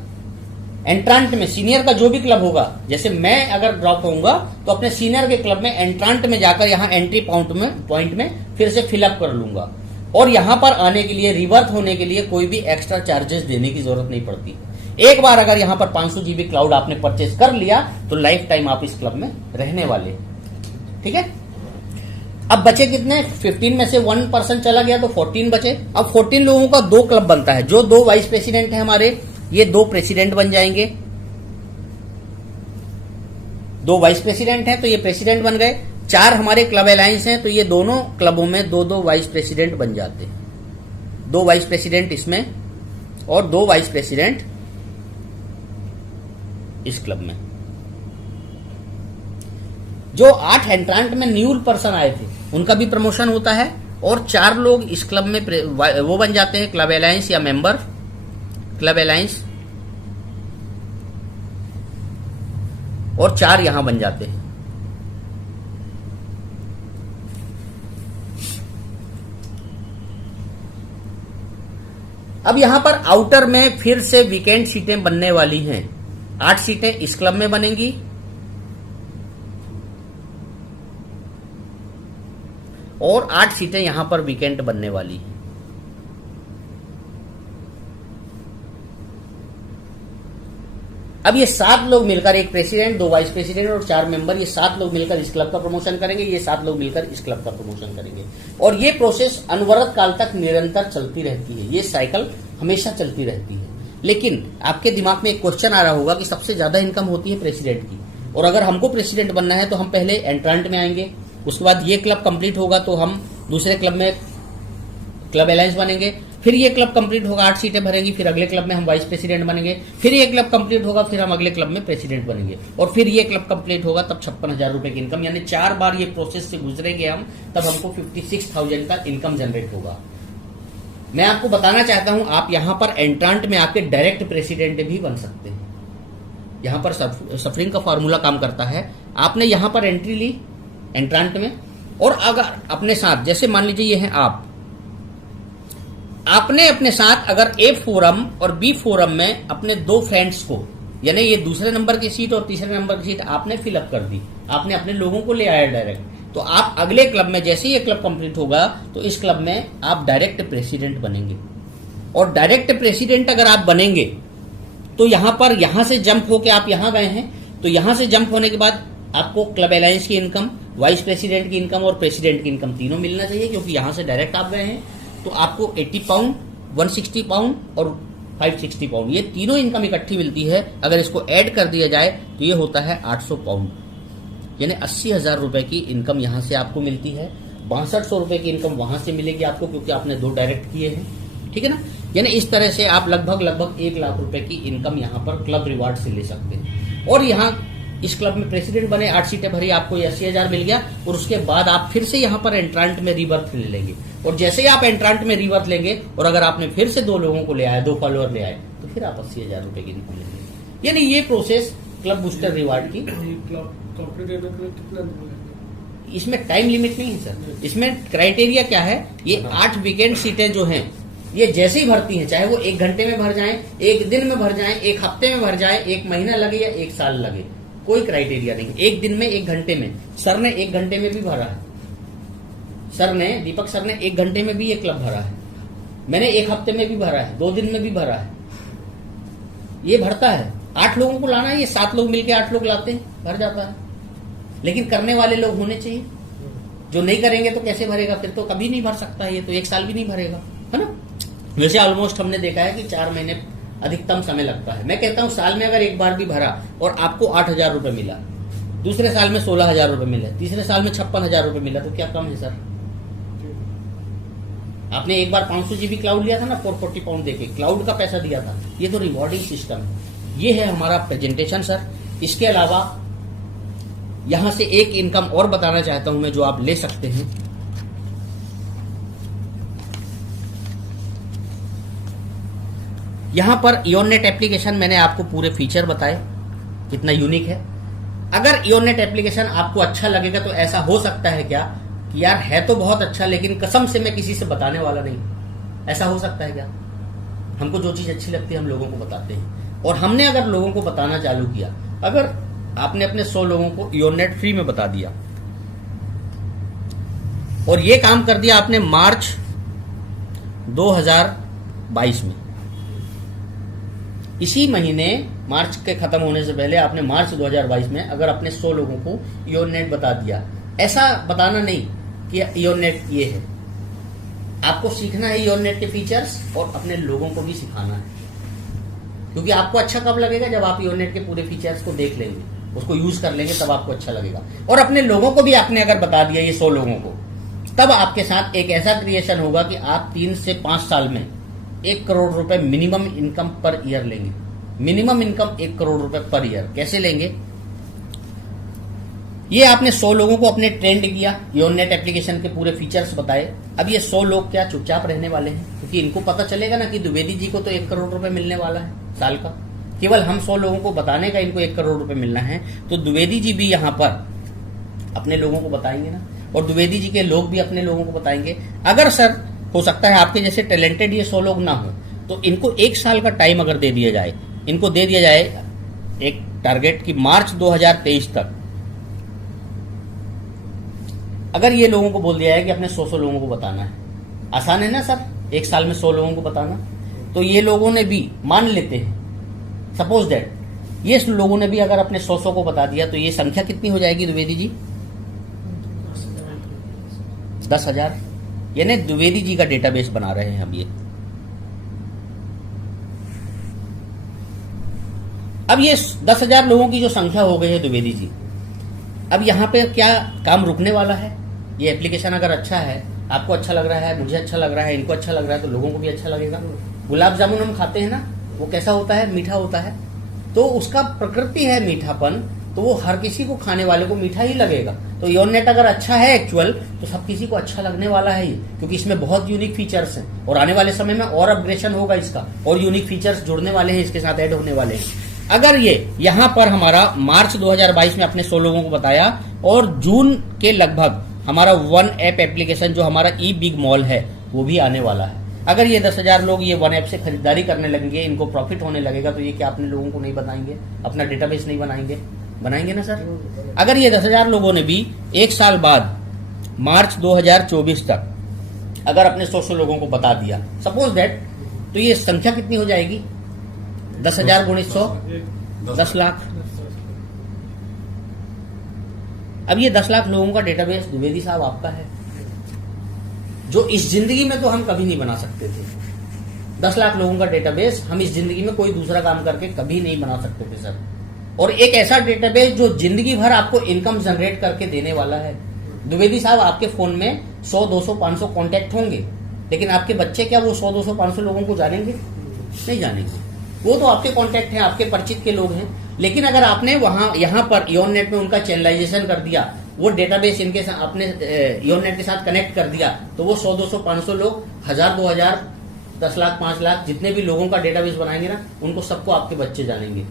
एंट्रांट में, सीनियर का जो भी क्लब होगा, जैसे मैं अगर ड्रॉप होऊंगा तो अपने सीनियर के क्लब में एंट्रांट में जाकर यहां एंट्री पॉइंट में फिर से फिलअप कर लूंगा। और यहां पर आने के लिए, रिवर्थ होने के लिए कोई भी एक्स्ट्रा चार्जेस देने की जरूरत नहीं पड़ती। एक बार अगर यहां पर 500 GB क्लाउड आपने परचेज कर लिया तो लाइफ टाइम आप इस क्लब में रहने वाले, ठीक है। अब बचे कितने? 15 में से 1% चला गया तो 14 बचे। अब 14 लोगों का 2 क्लब बनता है। जो 2 वाइस प्रेसिडेंट है हमारे, ये 2 प्रेसिडेंट बन जाएंगे। 2 वाइस प्रेसिडेंट हैं तो ये प्रेसिडेंट बन गए। 4 हमारे क्लब अलायंस हैं तो ये दोनों क्लबों में 2 वाइस प्रेसिडेंट बन जाते हैं। 2 वाइस प्रेसिडेंट इसमें और 2 वाइस प्रेसिडेंट इस क्लब में। जो 8 एंट्रांट में न्यू पर्सन आए थे उनका भी प्रमोशन होता है और 4 लोग इस क्लब में वो बन जाते हैं क्लब अलायंस या मेंबर, क्लब अलायंस, और 4 यहां बन जाते हैं। अब यहां पर आउटर में फिर से वीकेंड सीटें बनने वाली हैं। 8 सीटें इस क्लब में बनेंगी और 8 सीटें यहां पर वीकेंड बनने वाली हैं। अब ये 7 लोग मिलकर, एक प्रेसिडेंट, 2 वाइस प्रेसिडेंट और 4 मेंबर, ये 7 लोग मिलकर इस क्लब का प्रमोशन करेंगे, ये 7 लोग मिलकर इस क्लब का प्रमोशन करेंगे। और ये प्रोसेस अनवरत काल तक निरंतर चलती रहती है, ये साइकिल हमेशा चलती रहती है। लेकिन आपके दिमाग में एक क्वेश्चन आ रहा होगा कि सबसे ज्यादा इनकम होती है प्रेसिडेंट की, और अगर हमको प्रेसिडेंट बनना है तो हम पहले एंट्रांट में आएंगे, उसके बाद ये क्लब कंप्लीट होगा तो हम दूसरे क्लब में क्लब अलायंस बनेंगे, फिर ये क्लब कंप्लीट होगा, 8 सीटें भरेंगी, फिर अगले क्लब में हम वाइस प्रेसिडेंट बनेंगे, फिर ये क्लब कंप्लीट होगा, फिर हम अगले क्लब में प्रेसिडेंट बनेंगे, और फिर ये क्लब कंप्लीट होगा, तब 56,000 रुपए की इनकम, यानी 4 बार ये प्रोसेस से गुजरेंगे हम, तब हमको 56,000 का इनकम जनरेट होगा। मैं आपको बताना चाहता हूं, आप यहां पर एंट्रांट में आके डायरेक्ट प्रेसिडेंट भी बन सकते हैं। यहां पर सफरिंग का फॉर्मूला काम करता है। आपने यहां पर एंट्री ली एंट्रांट में, और अगर अपने साथ, जैसे मान लीजिए ये है आपने अपने साथ अगर ए फोरम और बी फोरम में अपने 2 फ्रेंड्स को, यानी ये दूसरे नंबर की सीट और तीसरे नंबर की सीट आपने फिलअप कर दी, आपने अपने लोगों को ले आया डायरेक्ट, तो आप अगले क्लब में, जैसे ही ये क्लब कंप्लीट होगा तो इस क्लब में आप डायरेक्ट प्रेसिडेंट बनेंगे। और डायरेक्ट प्रेसिडेंट अगर आप बनेंगे तो यहां से जंप होके आप यहां गए हैं, तो यहां से जंप होने के बाद आपको क्लब अलायंस की इनकम, वाइस प्रेसिडेंट की इनकम और प्रेसिडेंट की इनकम तीनों मिलना चाहिए, क्योंकि यहां से डायरेक्ट आप गए हैं। तो आपको 80 पाउंड, 160 पाउंड और 560 पाउंड, ये तीनों इनकम इकट्ठी मिलती है। अगर इसको ऐड कर दिया जाए तो ये होता है 800 पाउंड, यानी 80,000 रुपए की इनकम यहां से आपको मिलती है। 6200 रुपए की इनकम वहां से मिलेगी आपको, क्योंकि आपने 2 डायरेक्ट किए हैं, ठीक है ना। यानी इस तरह से आप लगभग 1 लाख रुपए की इनकम यहां पर क्लब रिवार्ड से ले सकते हैं। और यहां इस क्लब में प्रेसिडेंट बने, 8 सीटें भरी, आपको 80,000 मिल गया, और उसके बाद आप फिर से यहां पर एंट्रांट में रिवर्थ ले लेंगे, और जैसे ही आप एंट्रांट में रिवर्थ लेंगे और अगर आपने फिर से 2 लोगों को ले आए, 2 फॉलोअर ले आए, तो फिर आप 80,000 रुपए की इनकम लेंगे। यानी ये प्रोसेस क्लब बूस्टर रिवार्ड की। ये कंप्लीट होने के लिए कितना दिन लगेगा? इसमें टाइम लिमिट नहीं है सर। इसमें क्राइटेरिया क्या है, ये 8 वीकेंड सीटें जो हैं ये जैसे ही भरती हैं, चाहे वो 1 घंटे में भर जाएं, 1 दिन में भर जाएं, 1 हफ्ते में भर जाएं, 1 महीना लगे या 1 साल लगे, कोई क्राइटेरिया नहीं। 1 दिन में, 1 घंटे में, सर ने 1 घंटे में भी भरा है। सर ने, दीपक सर ने 1 घंटे में भी ये क्लब भरा है। मैंने 1 हफ्ते में भी भरा है, 2 दिन में भी भरा है। ये भरता है। 8 लोगों को लाना है, ये 7 लोग मिलकर 8 लोग लाते हैं, भर जाता है। लेकिन करने वाले लोग होने चाहिए। जो नहीं करेंगे तो कैसे भरेगा? फिर तो कभी नहीं भर सकता है, ये तो 1 साल भी नहीं भरेगा, है ना। वैसे ऑलमोस्ट हमने देखा है कि 4 महीने अधिकतम समय लगता है। मैं कहता हूं साल में अगर एक बार भी भरा और आपको 8,000 रुपए मिला, दूसरे साल में 16,000 रुपए मिले, तीसरे साल में 56,000 रुपए मिला, तो क्या कम है सर? आपने एक बार 500 GB क्लाउड लिया था ना, 440 पाउंड देके क्लाउड का पैसा दिया था। ये तो रिवॉर्डिंग सिस्टम है। ये है हमारा प्रेजेंटेशन सर। इसके अलावा यहां से एक इनकम और बताना चाहता हूं मैं, जो आप ले सकते हैं। यहां पर इयोननेट एप्लीकेशन मैंने आपको पूरे फीचर बताए, कितना यूनिक है। अगर इयोननेट एप्लीकेशन आपको अच्छा लगेगा तो ऐसा हो सकता है क्या कि यार है तो बहुत अच्छा, लेकिन कसम से मैं किसी से बताने वाला नहीं। ऐसा हो सकता है क्या? हमको जो चीज अच्छी लगती है हम लोगों को बताते हैं। और हमने अगर लोगों को बताना चालू किया, अगर आपने अपने 100 लोगों को इयोननेट फ्री में बता दिया, और ये काम कर दिया आपने मार्च 2022 में, इसी महीने मार्च के खत्म होने से पहले आपने मार्च 2022 में अगर अपने 100 लोगों को इयोननेट बता दिया, ऐसा बताना नहीं कि इयोननेट ये है। आपको सीखना है इयोननेट के फीचर्स और अपने लोगों को भी सिखाना है। क्योंकि आपको अच्छा कब लगेगा? जब आप इयोननेट के पूरे फीचर्स को देख लेंगे, उसको यूज कर लेंगे, तब आपको अच्छा लगेगा। और अपने लोगों को भी आपने अगर बता दिया, ये 100 लोगों को, तब आपके साथ एक ऐसा क्रिएशन होगा कि आप 3 से 5 साल में 1 करोड़ रुपए मिनिमम इनकम पर ईयर लेंगे। मिनिमम इनकम 1 करोड़ रुपए पर ईयर। कैसे लेंगे? ये आपने 100 लोगों को अपने ट्रेंड किया, इयोननेट एप्लीकेशन के पूरे फीचर्स बताए। अब ये 100 लोग क्या चुपचाप रहने वाले हैं? क्योंकि इनको पता चलेगा ना कि द्विवेदी जी को तो 1 करोड़ रुपए मिलने वाला है साल का। केवल हम 100 लोगों को बताने का इनको 1 करोड़ रुपए मिलना है, तो द्विवेदी जी भी यहां पर अपने लोगों को बताएंगे ना, और द्विवेदी जी के लोग भी अपने लोगों को बताएंगे। अगर सर हो सकता है आपके जैसे टैलेंटेड ये 100 लोग ना हो, तो इनको 1 साल का टाइम अगर दे दिया जाए, इनको दे दिया जाए एक टारगेट की मार्च 2023 तक, अगर ये लोगों को बोल दिया है कि अपने 100 लोगों को बताना है, आसान है ना सर 1 साल में 100 लोगों को बताना। तो ये लोगों ने भी मान लेते हैं, सपोज दैट ये लोगों ने भी अगर अपने 100 को बता दिया, तो ये संख्या कितनी हो जाएगी द्विवेदी जी? 10,000। यानी द्विवेदी जी का डेटाबेस बना रहे हैं हम ये। अब ये 10,000 लोगों की जो संख्या हो गई है द्विवेदी जी, अब यहां पे क्या काम रुकने वाला है? ये एप्लीकेशन अगर अच्छा है, आपको अच्छा लग रहा है, मुझे अच्छा लग रहा है, इनको अच्छा लग रहा है, तो लोगों को भी अच्छा लगेगा। गुलाब जामुन हम खाते हैं ना, वो कैसा होता है? मीठा होता है। तो उसका प्रकृति है मीठापन, तो वो हर किसी को, खाने वाले को मीठा ही लगेगा। तो इयोननेट अगर अच्छा है एक्चुअल, तो सब किसी को अच्छा लगने वाला है ये, क्योंकि इसमें बहुत यूनिक फीचर्स हैं और आने वाले समय में और अपग्रेडेशन होगा इसका, और यूनिक फीचर्स जुड़ने वाले हैं, इसके साथ ऐड होने वाले हैं। अगर ये यहां पर हमारा मार्च 2022 में अपने 100 लोगों को बताया, और जून के लगभग हमारा 1 ऐप एप्लीकेशन जो हमारा ई बिग मॉल है वो भी आने वाला है। अगर ये 10,000 लोग ये 1 ऐप से खरीदारी करने लगेंगे, इनको प्रॉफिट होने लगेगा, तो ये क्या अपने लोगों को नहीं बताएंगे? अपना डेटाबेस नहीं बनाएंगे? बनाएंगे ना सर। अगर ये 10,000 लोगों ने भी 1 साल बाद मार्च 2024 तक अगर अपने 100 लोगों को बता दिया, सपोज दैट, तो ये संख्या कितनी हो जाएगी? 10,000 गुणित 100, 10 लाख। अब ये 10 लाख लोगों का डेटाबेस द्विवेदी साहब आपका है, जो इस जिंदगी में तो हम कभी नहीं बना सकते थे। 10 लाख लोगों का डेटाबेस हम इस जिंदगी में कोई दूसरा काम करके कभी नहीं बना सकते थे सर। और एक ऐसा डेटाबेस जो जिंदगी भर आपको इनकम जनरेट करके देने वाला है। द्विवेदी साहब, आपके फोन में 100, 200, 500 कॉन्टैक्ट होंगे, लेकिन आपके बच्चे क्या वो 100, 200, 500 लोगों को जानेंगे? नहीं जानेंगे। वो तो आपके कॉन्टैक्ट हैं, आपके परिचित के लोग हैं। लेकिन अगर आपने यहाँ पर इयोननेट में उनका चैनलाइजेशन कर दिया, वो डेटाबेस इनके साथ आपने इयोननेट के साथ कनेक्ट कर दिया, तो वो 100, 200, 500 लोग, 1000, 2000, 10 लाख, 5 लाख, जितने भी लोगों का डेटाबेस बनाएंगे ना, उनको सबको आपके बच्चे जानेंगे।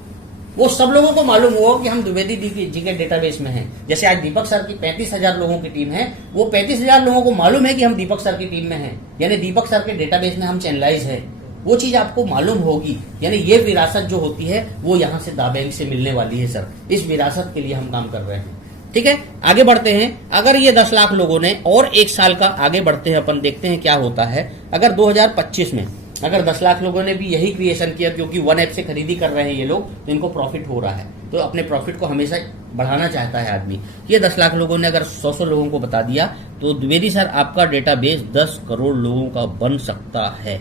वो सब लोगों को मालूम हो कि हम द्विवेदी जी के डेटाबेस में हैं। जैसे आज दीपक सर की 35,000 लोगों की टीम है, वो 35,000 लोगों को मालूम है कि हम दीपक सर की टीम में हैं, यानी दीपक सर के डेटाबेस में हम चैनलाइज है। वो चीज आपको मालूम होगी, यानी ये विरासत जो होती है वो यहाँ से दाबैंक से मिलने वाली है सर। इस विरासत के लिए हम काम कर रहे हैं। ठीक है, आगे बढ़ते हैं। अगर ये 10 लाख लोगों ने और एक साल का आगे बढ़ते हैं, अपन देखते हैं क्या होता है। अगर 2025 में अगर 10 लाख लोगों ने भी यही क्रिएशन किया, क्योंकि वन ऐप से खरीदी कर रहे हैं ये लोग, तो इनको प्रॉफिट हो रहा है, तो अपने प्रॉफिट को हमेशा बढ़ाना चाहता है आदमी। ये 10 लाख लोगों ने अगर 100 लोगों को बता दिया, तो द्विवेदी सर आपका डेटाबेस 10 करोड़ लोगों का बन सकता है।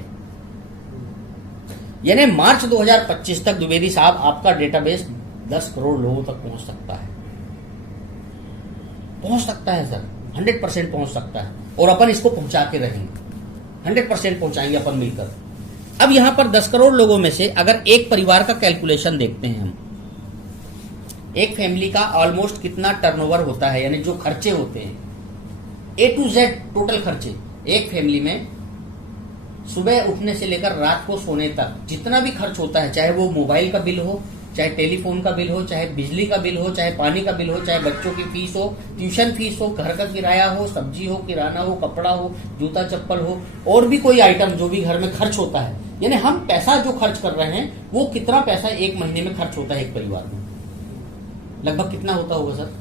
यानी मार्च 2025 तक द्विवेदी साहब आपका डेटाबेस 10 करोड़ लोगों तक पहुंच सकता है। पहुंच सकता है सर, 100% पहुंच सकता है, और अपन इसको पहुंचा के रहेंगे, 100% पहुंचाएंगे अपन मिलकर। अब यहां पर 10 करोड़ लोगों में से अगर एक परिवार का कैलकुलेशन देखते हैं हम, एक फैमिली का ऑलमोस्ट कितना टर्नओवर होता है, यानी जो खर्चे होते हैं A to Z टोटल खर्चे एक फैमिली में, सुबह उठने से लेकर रात को सोने तक जितना भी खर्च होता है, चाहे वो मोबाइल का बिल हो, चाहे टेलीफोन का बिल हो, चाहे बिजली का बिल हो, चाहे पानी का बिल हो, चाहे बच्चों की फीस हो, ट्यूशन फीस हो, घर का किराया हो, सब्जी हो, किराना हो, कपड़ा हो, जूता चप्पल हो, और भी कोई आइटम जो भी घर में खर्च होता है, यानी हम पैसा जो खर्च कर रहे हैं वो कितना पैसा एक महीने में खर्च होता है एक परिवार में, लगभग कितना होता होगा सर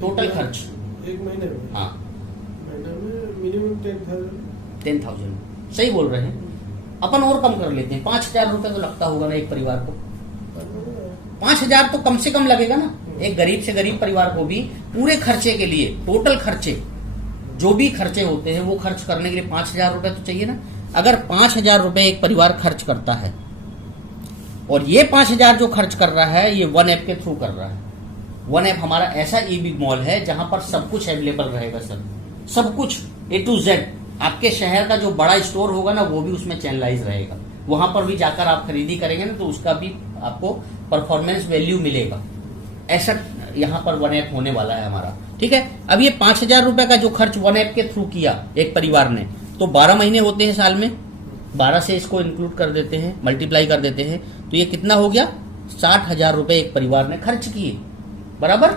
टोटल खर्च एक महीने में? हाँ, महीने में मिनिमम 10,000। सही बोल रहे हैं। अपन और कम कर लेते हैं, 5,000 रुपए तो लगता होगा ना एक परिवार को। 5,000 तो कम से कम लगेगा ना एक गरीब से गरीब परिवार को भी, पूरे खर्चे के लिए, टोटल खर्चे जो भी खर्चे होते हैं वो खर्च करने के लिए 5,000 रुपए तो चाहिए ना। अगर 5,000 रुपए एक परिवार खर्च करता है, और ये 5,000 जो खर्च कर रहा है ये वन ऐप के थ्रू कर रहा है। वन ऐप हमारा ऐसा ईबी मॉल है जहां पर सब कुछ अवेलेबल रहेगा सर, सब कुछ A to Z। आपके शहर का जो बड़ा स्टोर होगा ना वो भी उसमें चैनलाइज रहेगा, वहां पर भी जाकर आप खरीदी करेंगे ना तो उसका भी आपको परफॉर्मेंस वैल्यू मिलेगा। ऐसा यहाँ पर वन ऐप होने वाला है हमारा। ठीक है, अब ये 5,000 रुपए का जो खर्च वन ऐप के थ्रू किया एक परिवार ने, तो 12 महीने होते हैं साल में, 12 से इसको इंक्लूड कर देते हैं, मल्टीप्लाई कर देते हैं, तो ये कितना हो गया 60,000 रुपए एक परिवार ने खर्च किए, बराबर।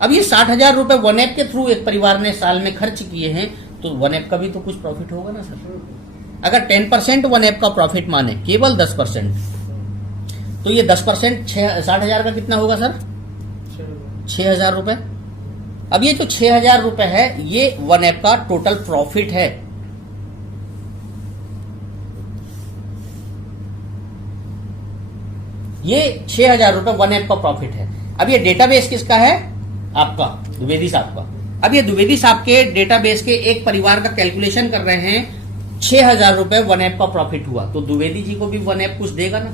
अब ये 60,000 रुपए वन ऐप के थ्रू एक परिवार ने साल में खर्च किए हैं, तो वन ऐप का भी तो कुछ प्रॉफिट होगा ना सर। अगर 10% वन ऐप का प्रॉफिट माने, केवल 10%, तो ये 10% 60,000 का कितना होगा सर 6,000 रुपए। अब ये जो 6,000 रुपए है ये वन ऐप का टोटल प्रॉफिट है। ये 6,000 रुपए वन ऐप का प्रॉफिट है। अब ये डेटाबेस किसका है, आपका द्विवेदी साहब का। अब ये द्विवेदी साहब के डेटाबेस के एक परिवार का कैलकुलेशन कर रहे हैं, 6,000 रुपए वन ऐप का प्रॉफिट हुआ, तो द्विवेदी जी को भी वन ऐप कुछ देगा ना,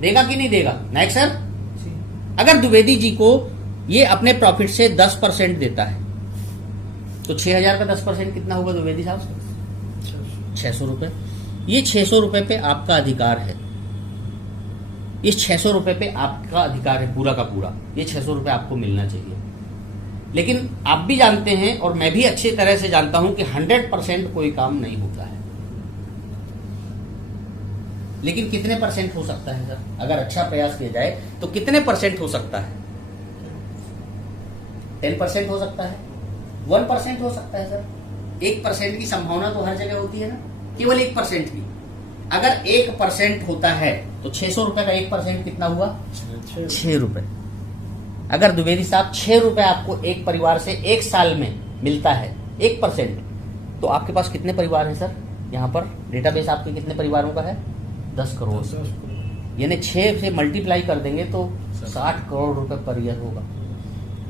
देगा कि नहीं देगा नायक सर। अगर द्विवेदी जी को ये अपने प्रॉफिट से 10% देता है, तो 6,000 का 10% कितना होगा द्विवेदी साहब 600 रुपए। ये 600 रुपए पे आपका अधिकार है, इस 600 रुपए पे आपका अधिकार है पूरा का पूरा, ये 600 रुपए आपको मिलना चाहिए। लेकिन आप भी जानते हैं और मैं भी अच्छी तरह से जानता हूं कि 100% कोई काम नहीं होता है, लेकिन कितने परसेंट हो सकता है सर, अगर अच्छा प्रयास किया जाए तो कितने परसेंट हो सकता है 10% हो सकता है, 1% हो सकता है सर। 1% की संभावना तो हर जगह होती है ना, केवल 1% की। अगर 1% होता है तो 600 रुपए का 1% कितना हुआ 6 रुपए। अगर द्विवेदी साहब 6 रुपए आपको एक परिवार से एक साल में मिलता है 1%, तो आपके पास कितने परिवार हैं सर, यहाँ पर डेटाबेस आपके कितने परिवारों का है 10 करोड़, यानी 6 से मल्टीप्लाई कर देंगे तो 60 करोड़ रुपए पर ईयर होगा।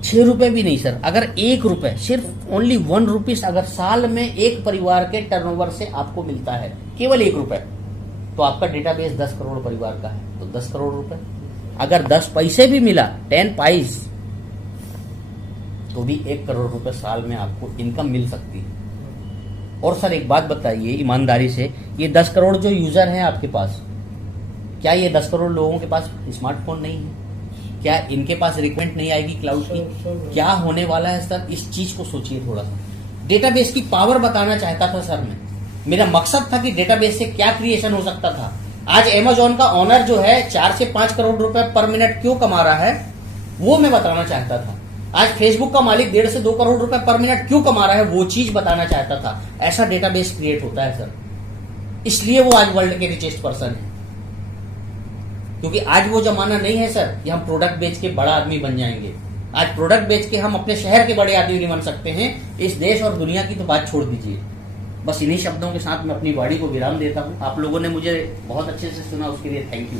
6 रुपए भी नहीं सर, अगर 1 रुपए, सिर्फ ओनली 1 रुपीस अगर साल में एक परिवार के टर्नओवर से आपको मिलता है, केवल 1 रुपए, तो आपका डेटाबेस 10 करोड़ परिवार का है, तो 10 करोड़ रुपए। अगर 10 पैसे भी मिला 10 पाइस, तो भी 1 करोड़ रुपए साल में आपको इनकम मिल सकती है। और सर एक बात बताइए ईमानदारी से, ये 10 करोड़ जो यूजर हैं आपके पास, क्या ये 10 करोड़ लोगों के पास स्मार्टफोन नहीं है, क्या इनके पास रिक्वायरमेंट नहीं आएगी क्लाउड की, क्या होने वाला है सर, इस चीज को सोचिए थोड़ा सा। डेटाबेस की पावर बताना चाहता था सर मैं, मेरा मकसद था कि डेटाबेस से क्या क्रिएशन हो सकता था, आज अमेजोन का ओनर जो है 4 से 5 करोड़ रुपए पर मिनट क्यों कमा रहा है, वो मैं बताना चाहता था। आज फेसबुक का मालिक 1.5 से 2 करोड़ रुपए पर मिनट क्यों कमा रहा है, वो चीज बताना चाहता था। ऐसा डेटाबेस क्रिएट होता है सर, इसलिए वो आज वर्ल्ड के रिचेस्ट पर्सन है। क्योंकि आज वो जमाना नहीं है सर कि हम प्रोडक्ट बेच के बड़ा आदमी बन जाएंगे। आज प्रोडक्ट बेच के हम अपने शहर के बड़े आदमी नहीं बन सकते हैं। इस देश और दुनिया की तो बात छोड़ दीजिए। बस इन्हीं शब्दों के साथ मैं अपनी वाणी को विराम देता हूं। आप लोगों ने मुझे बहुत अच्छे से सुना, उसके लिए थैंक यू।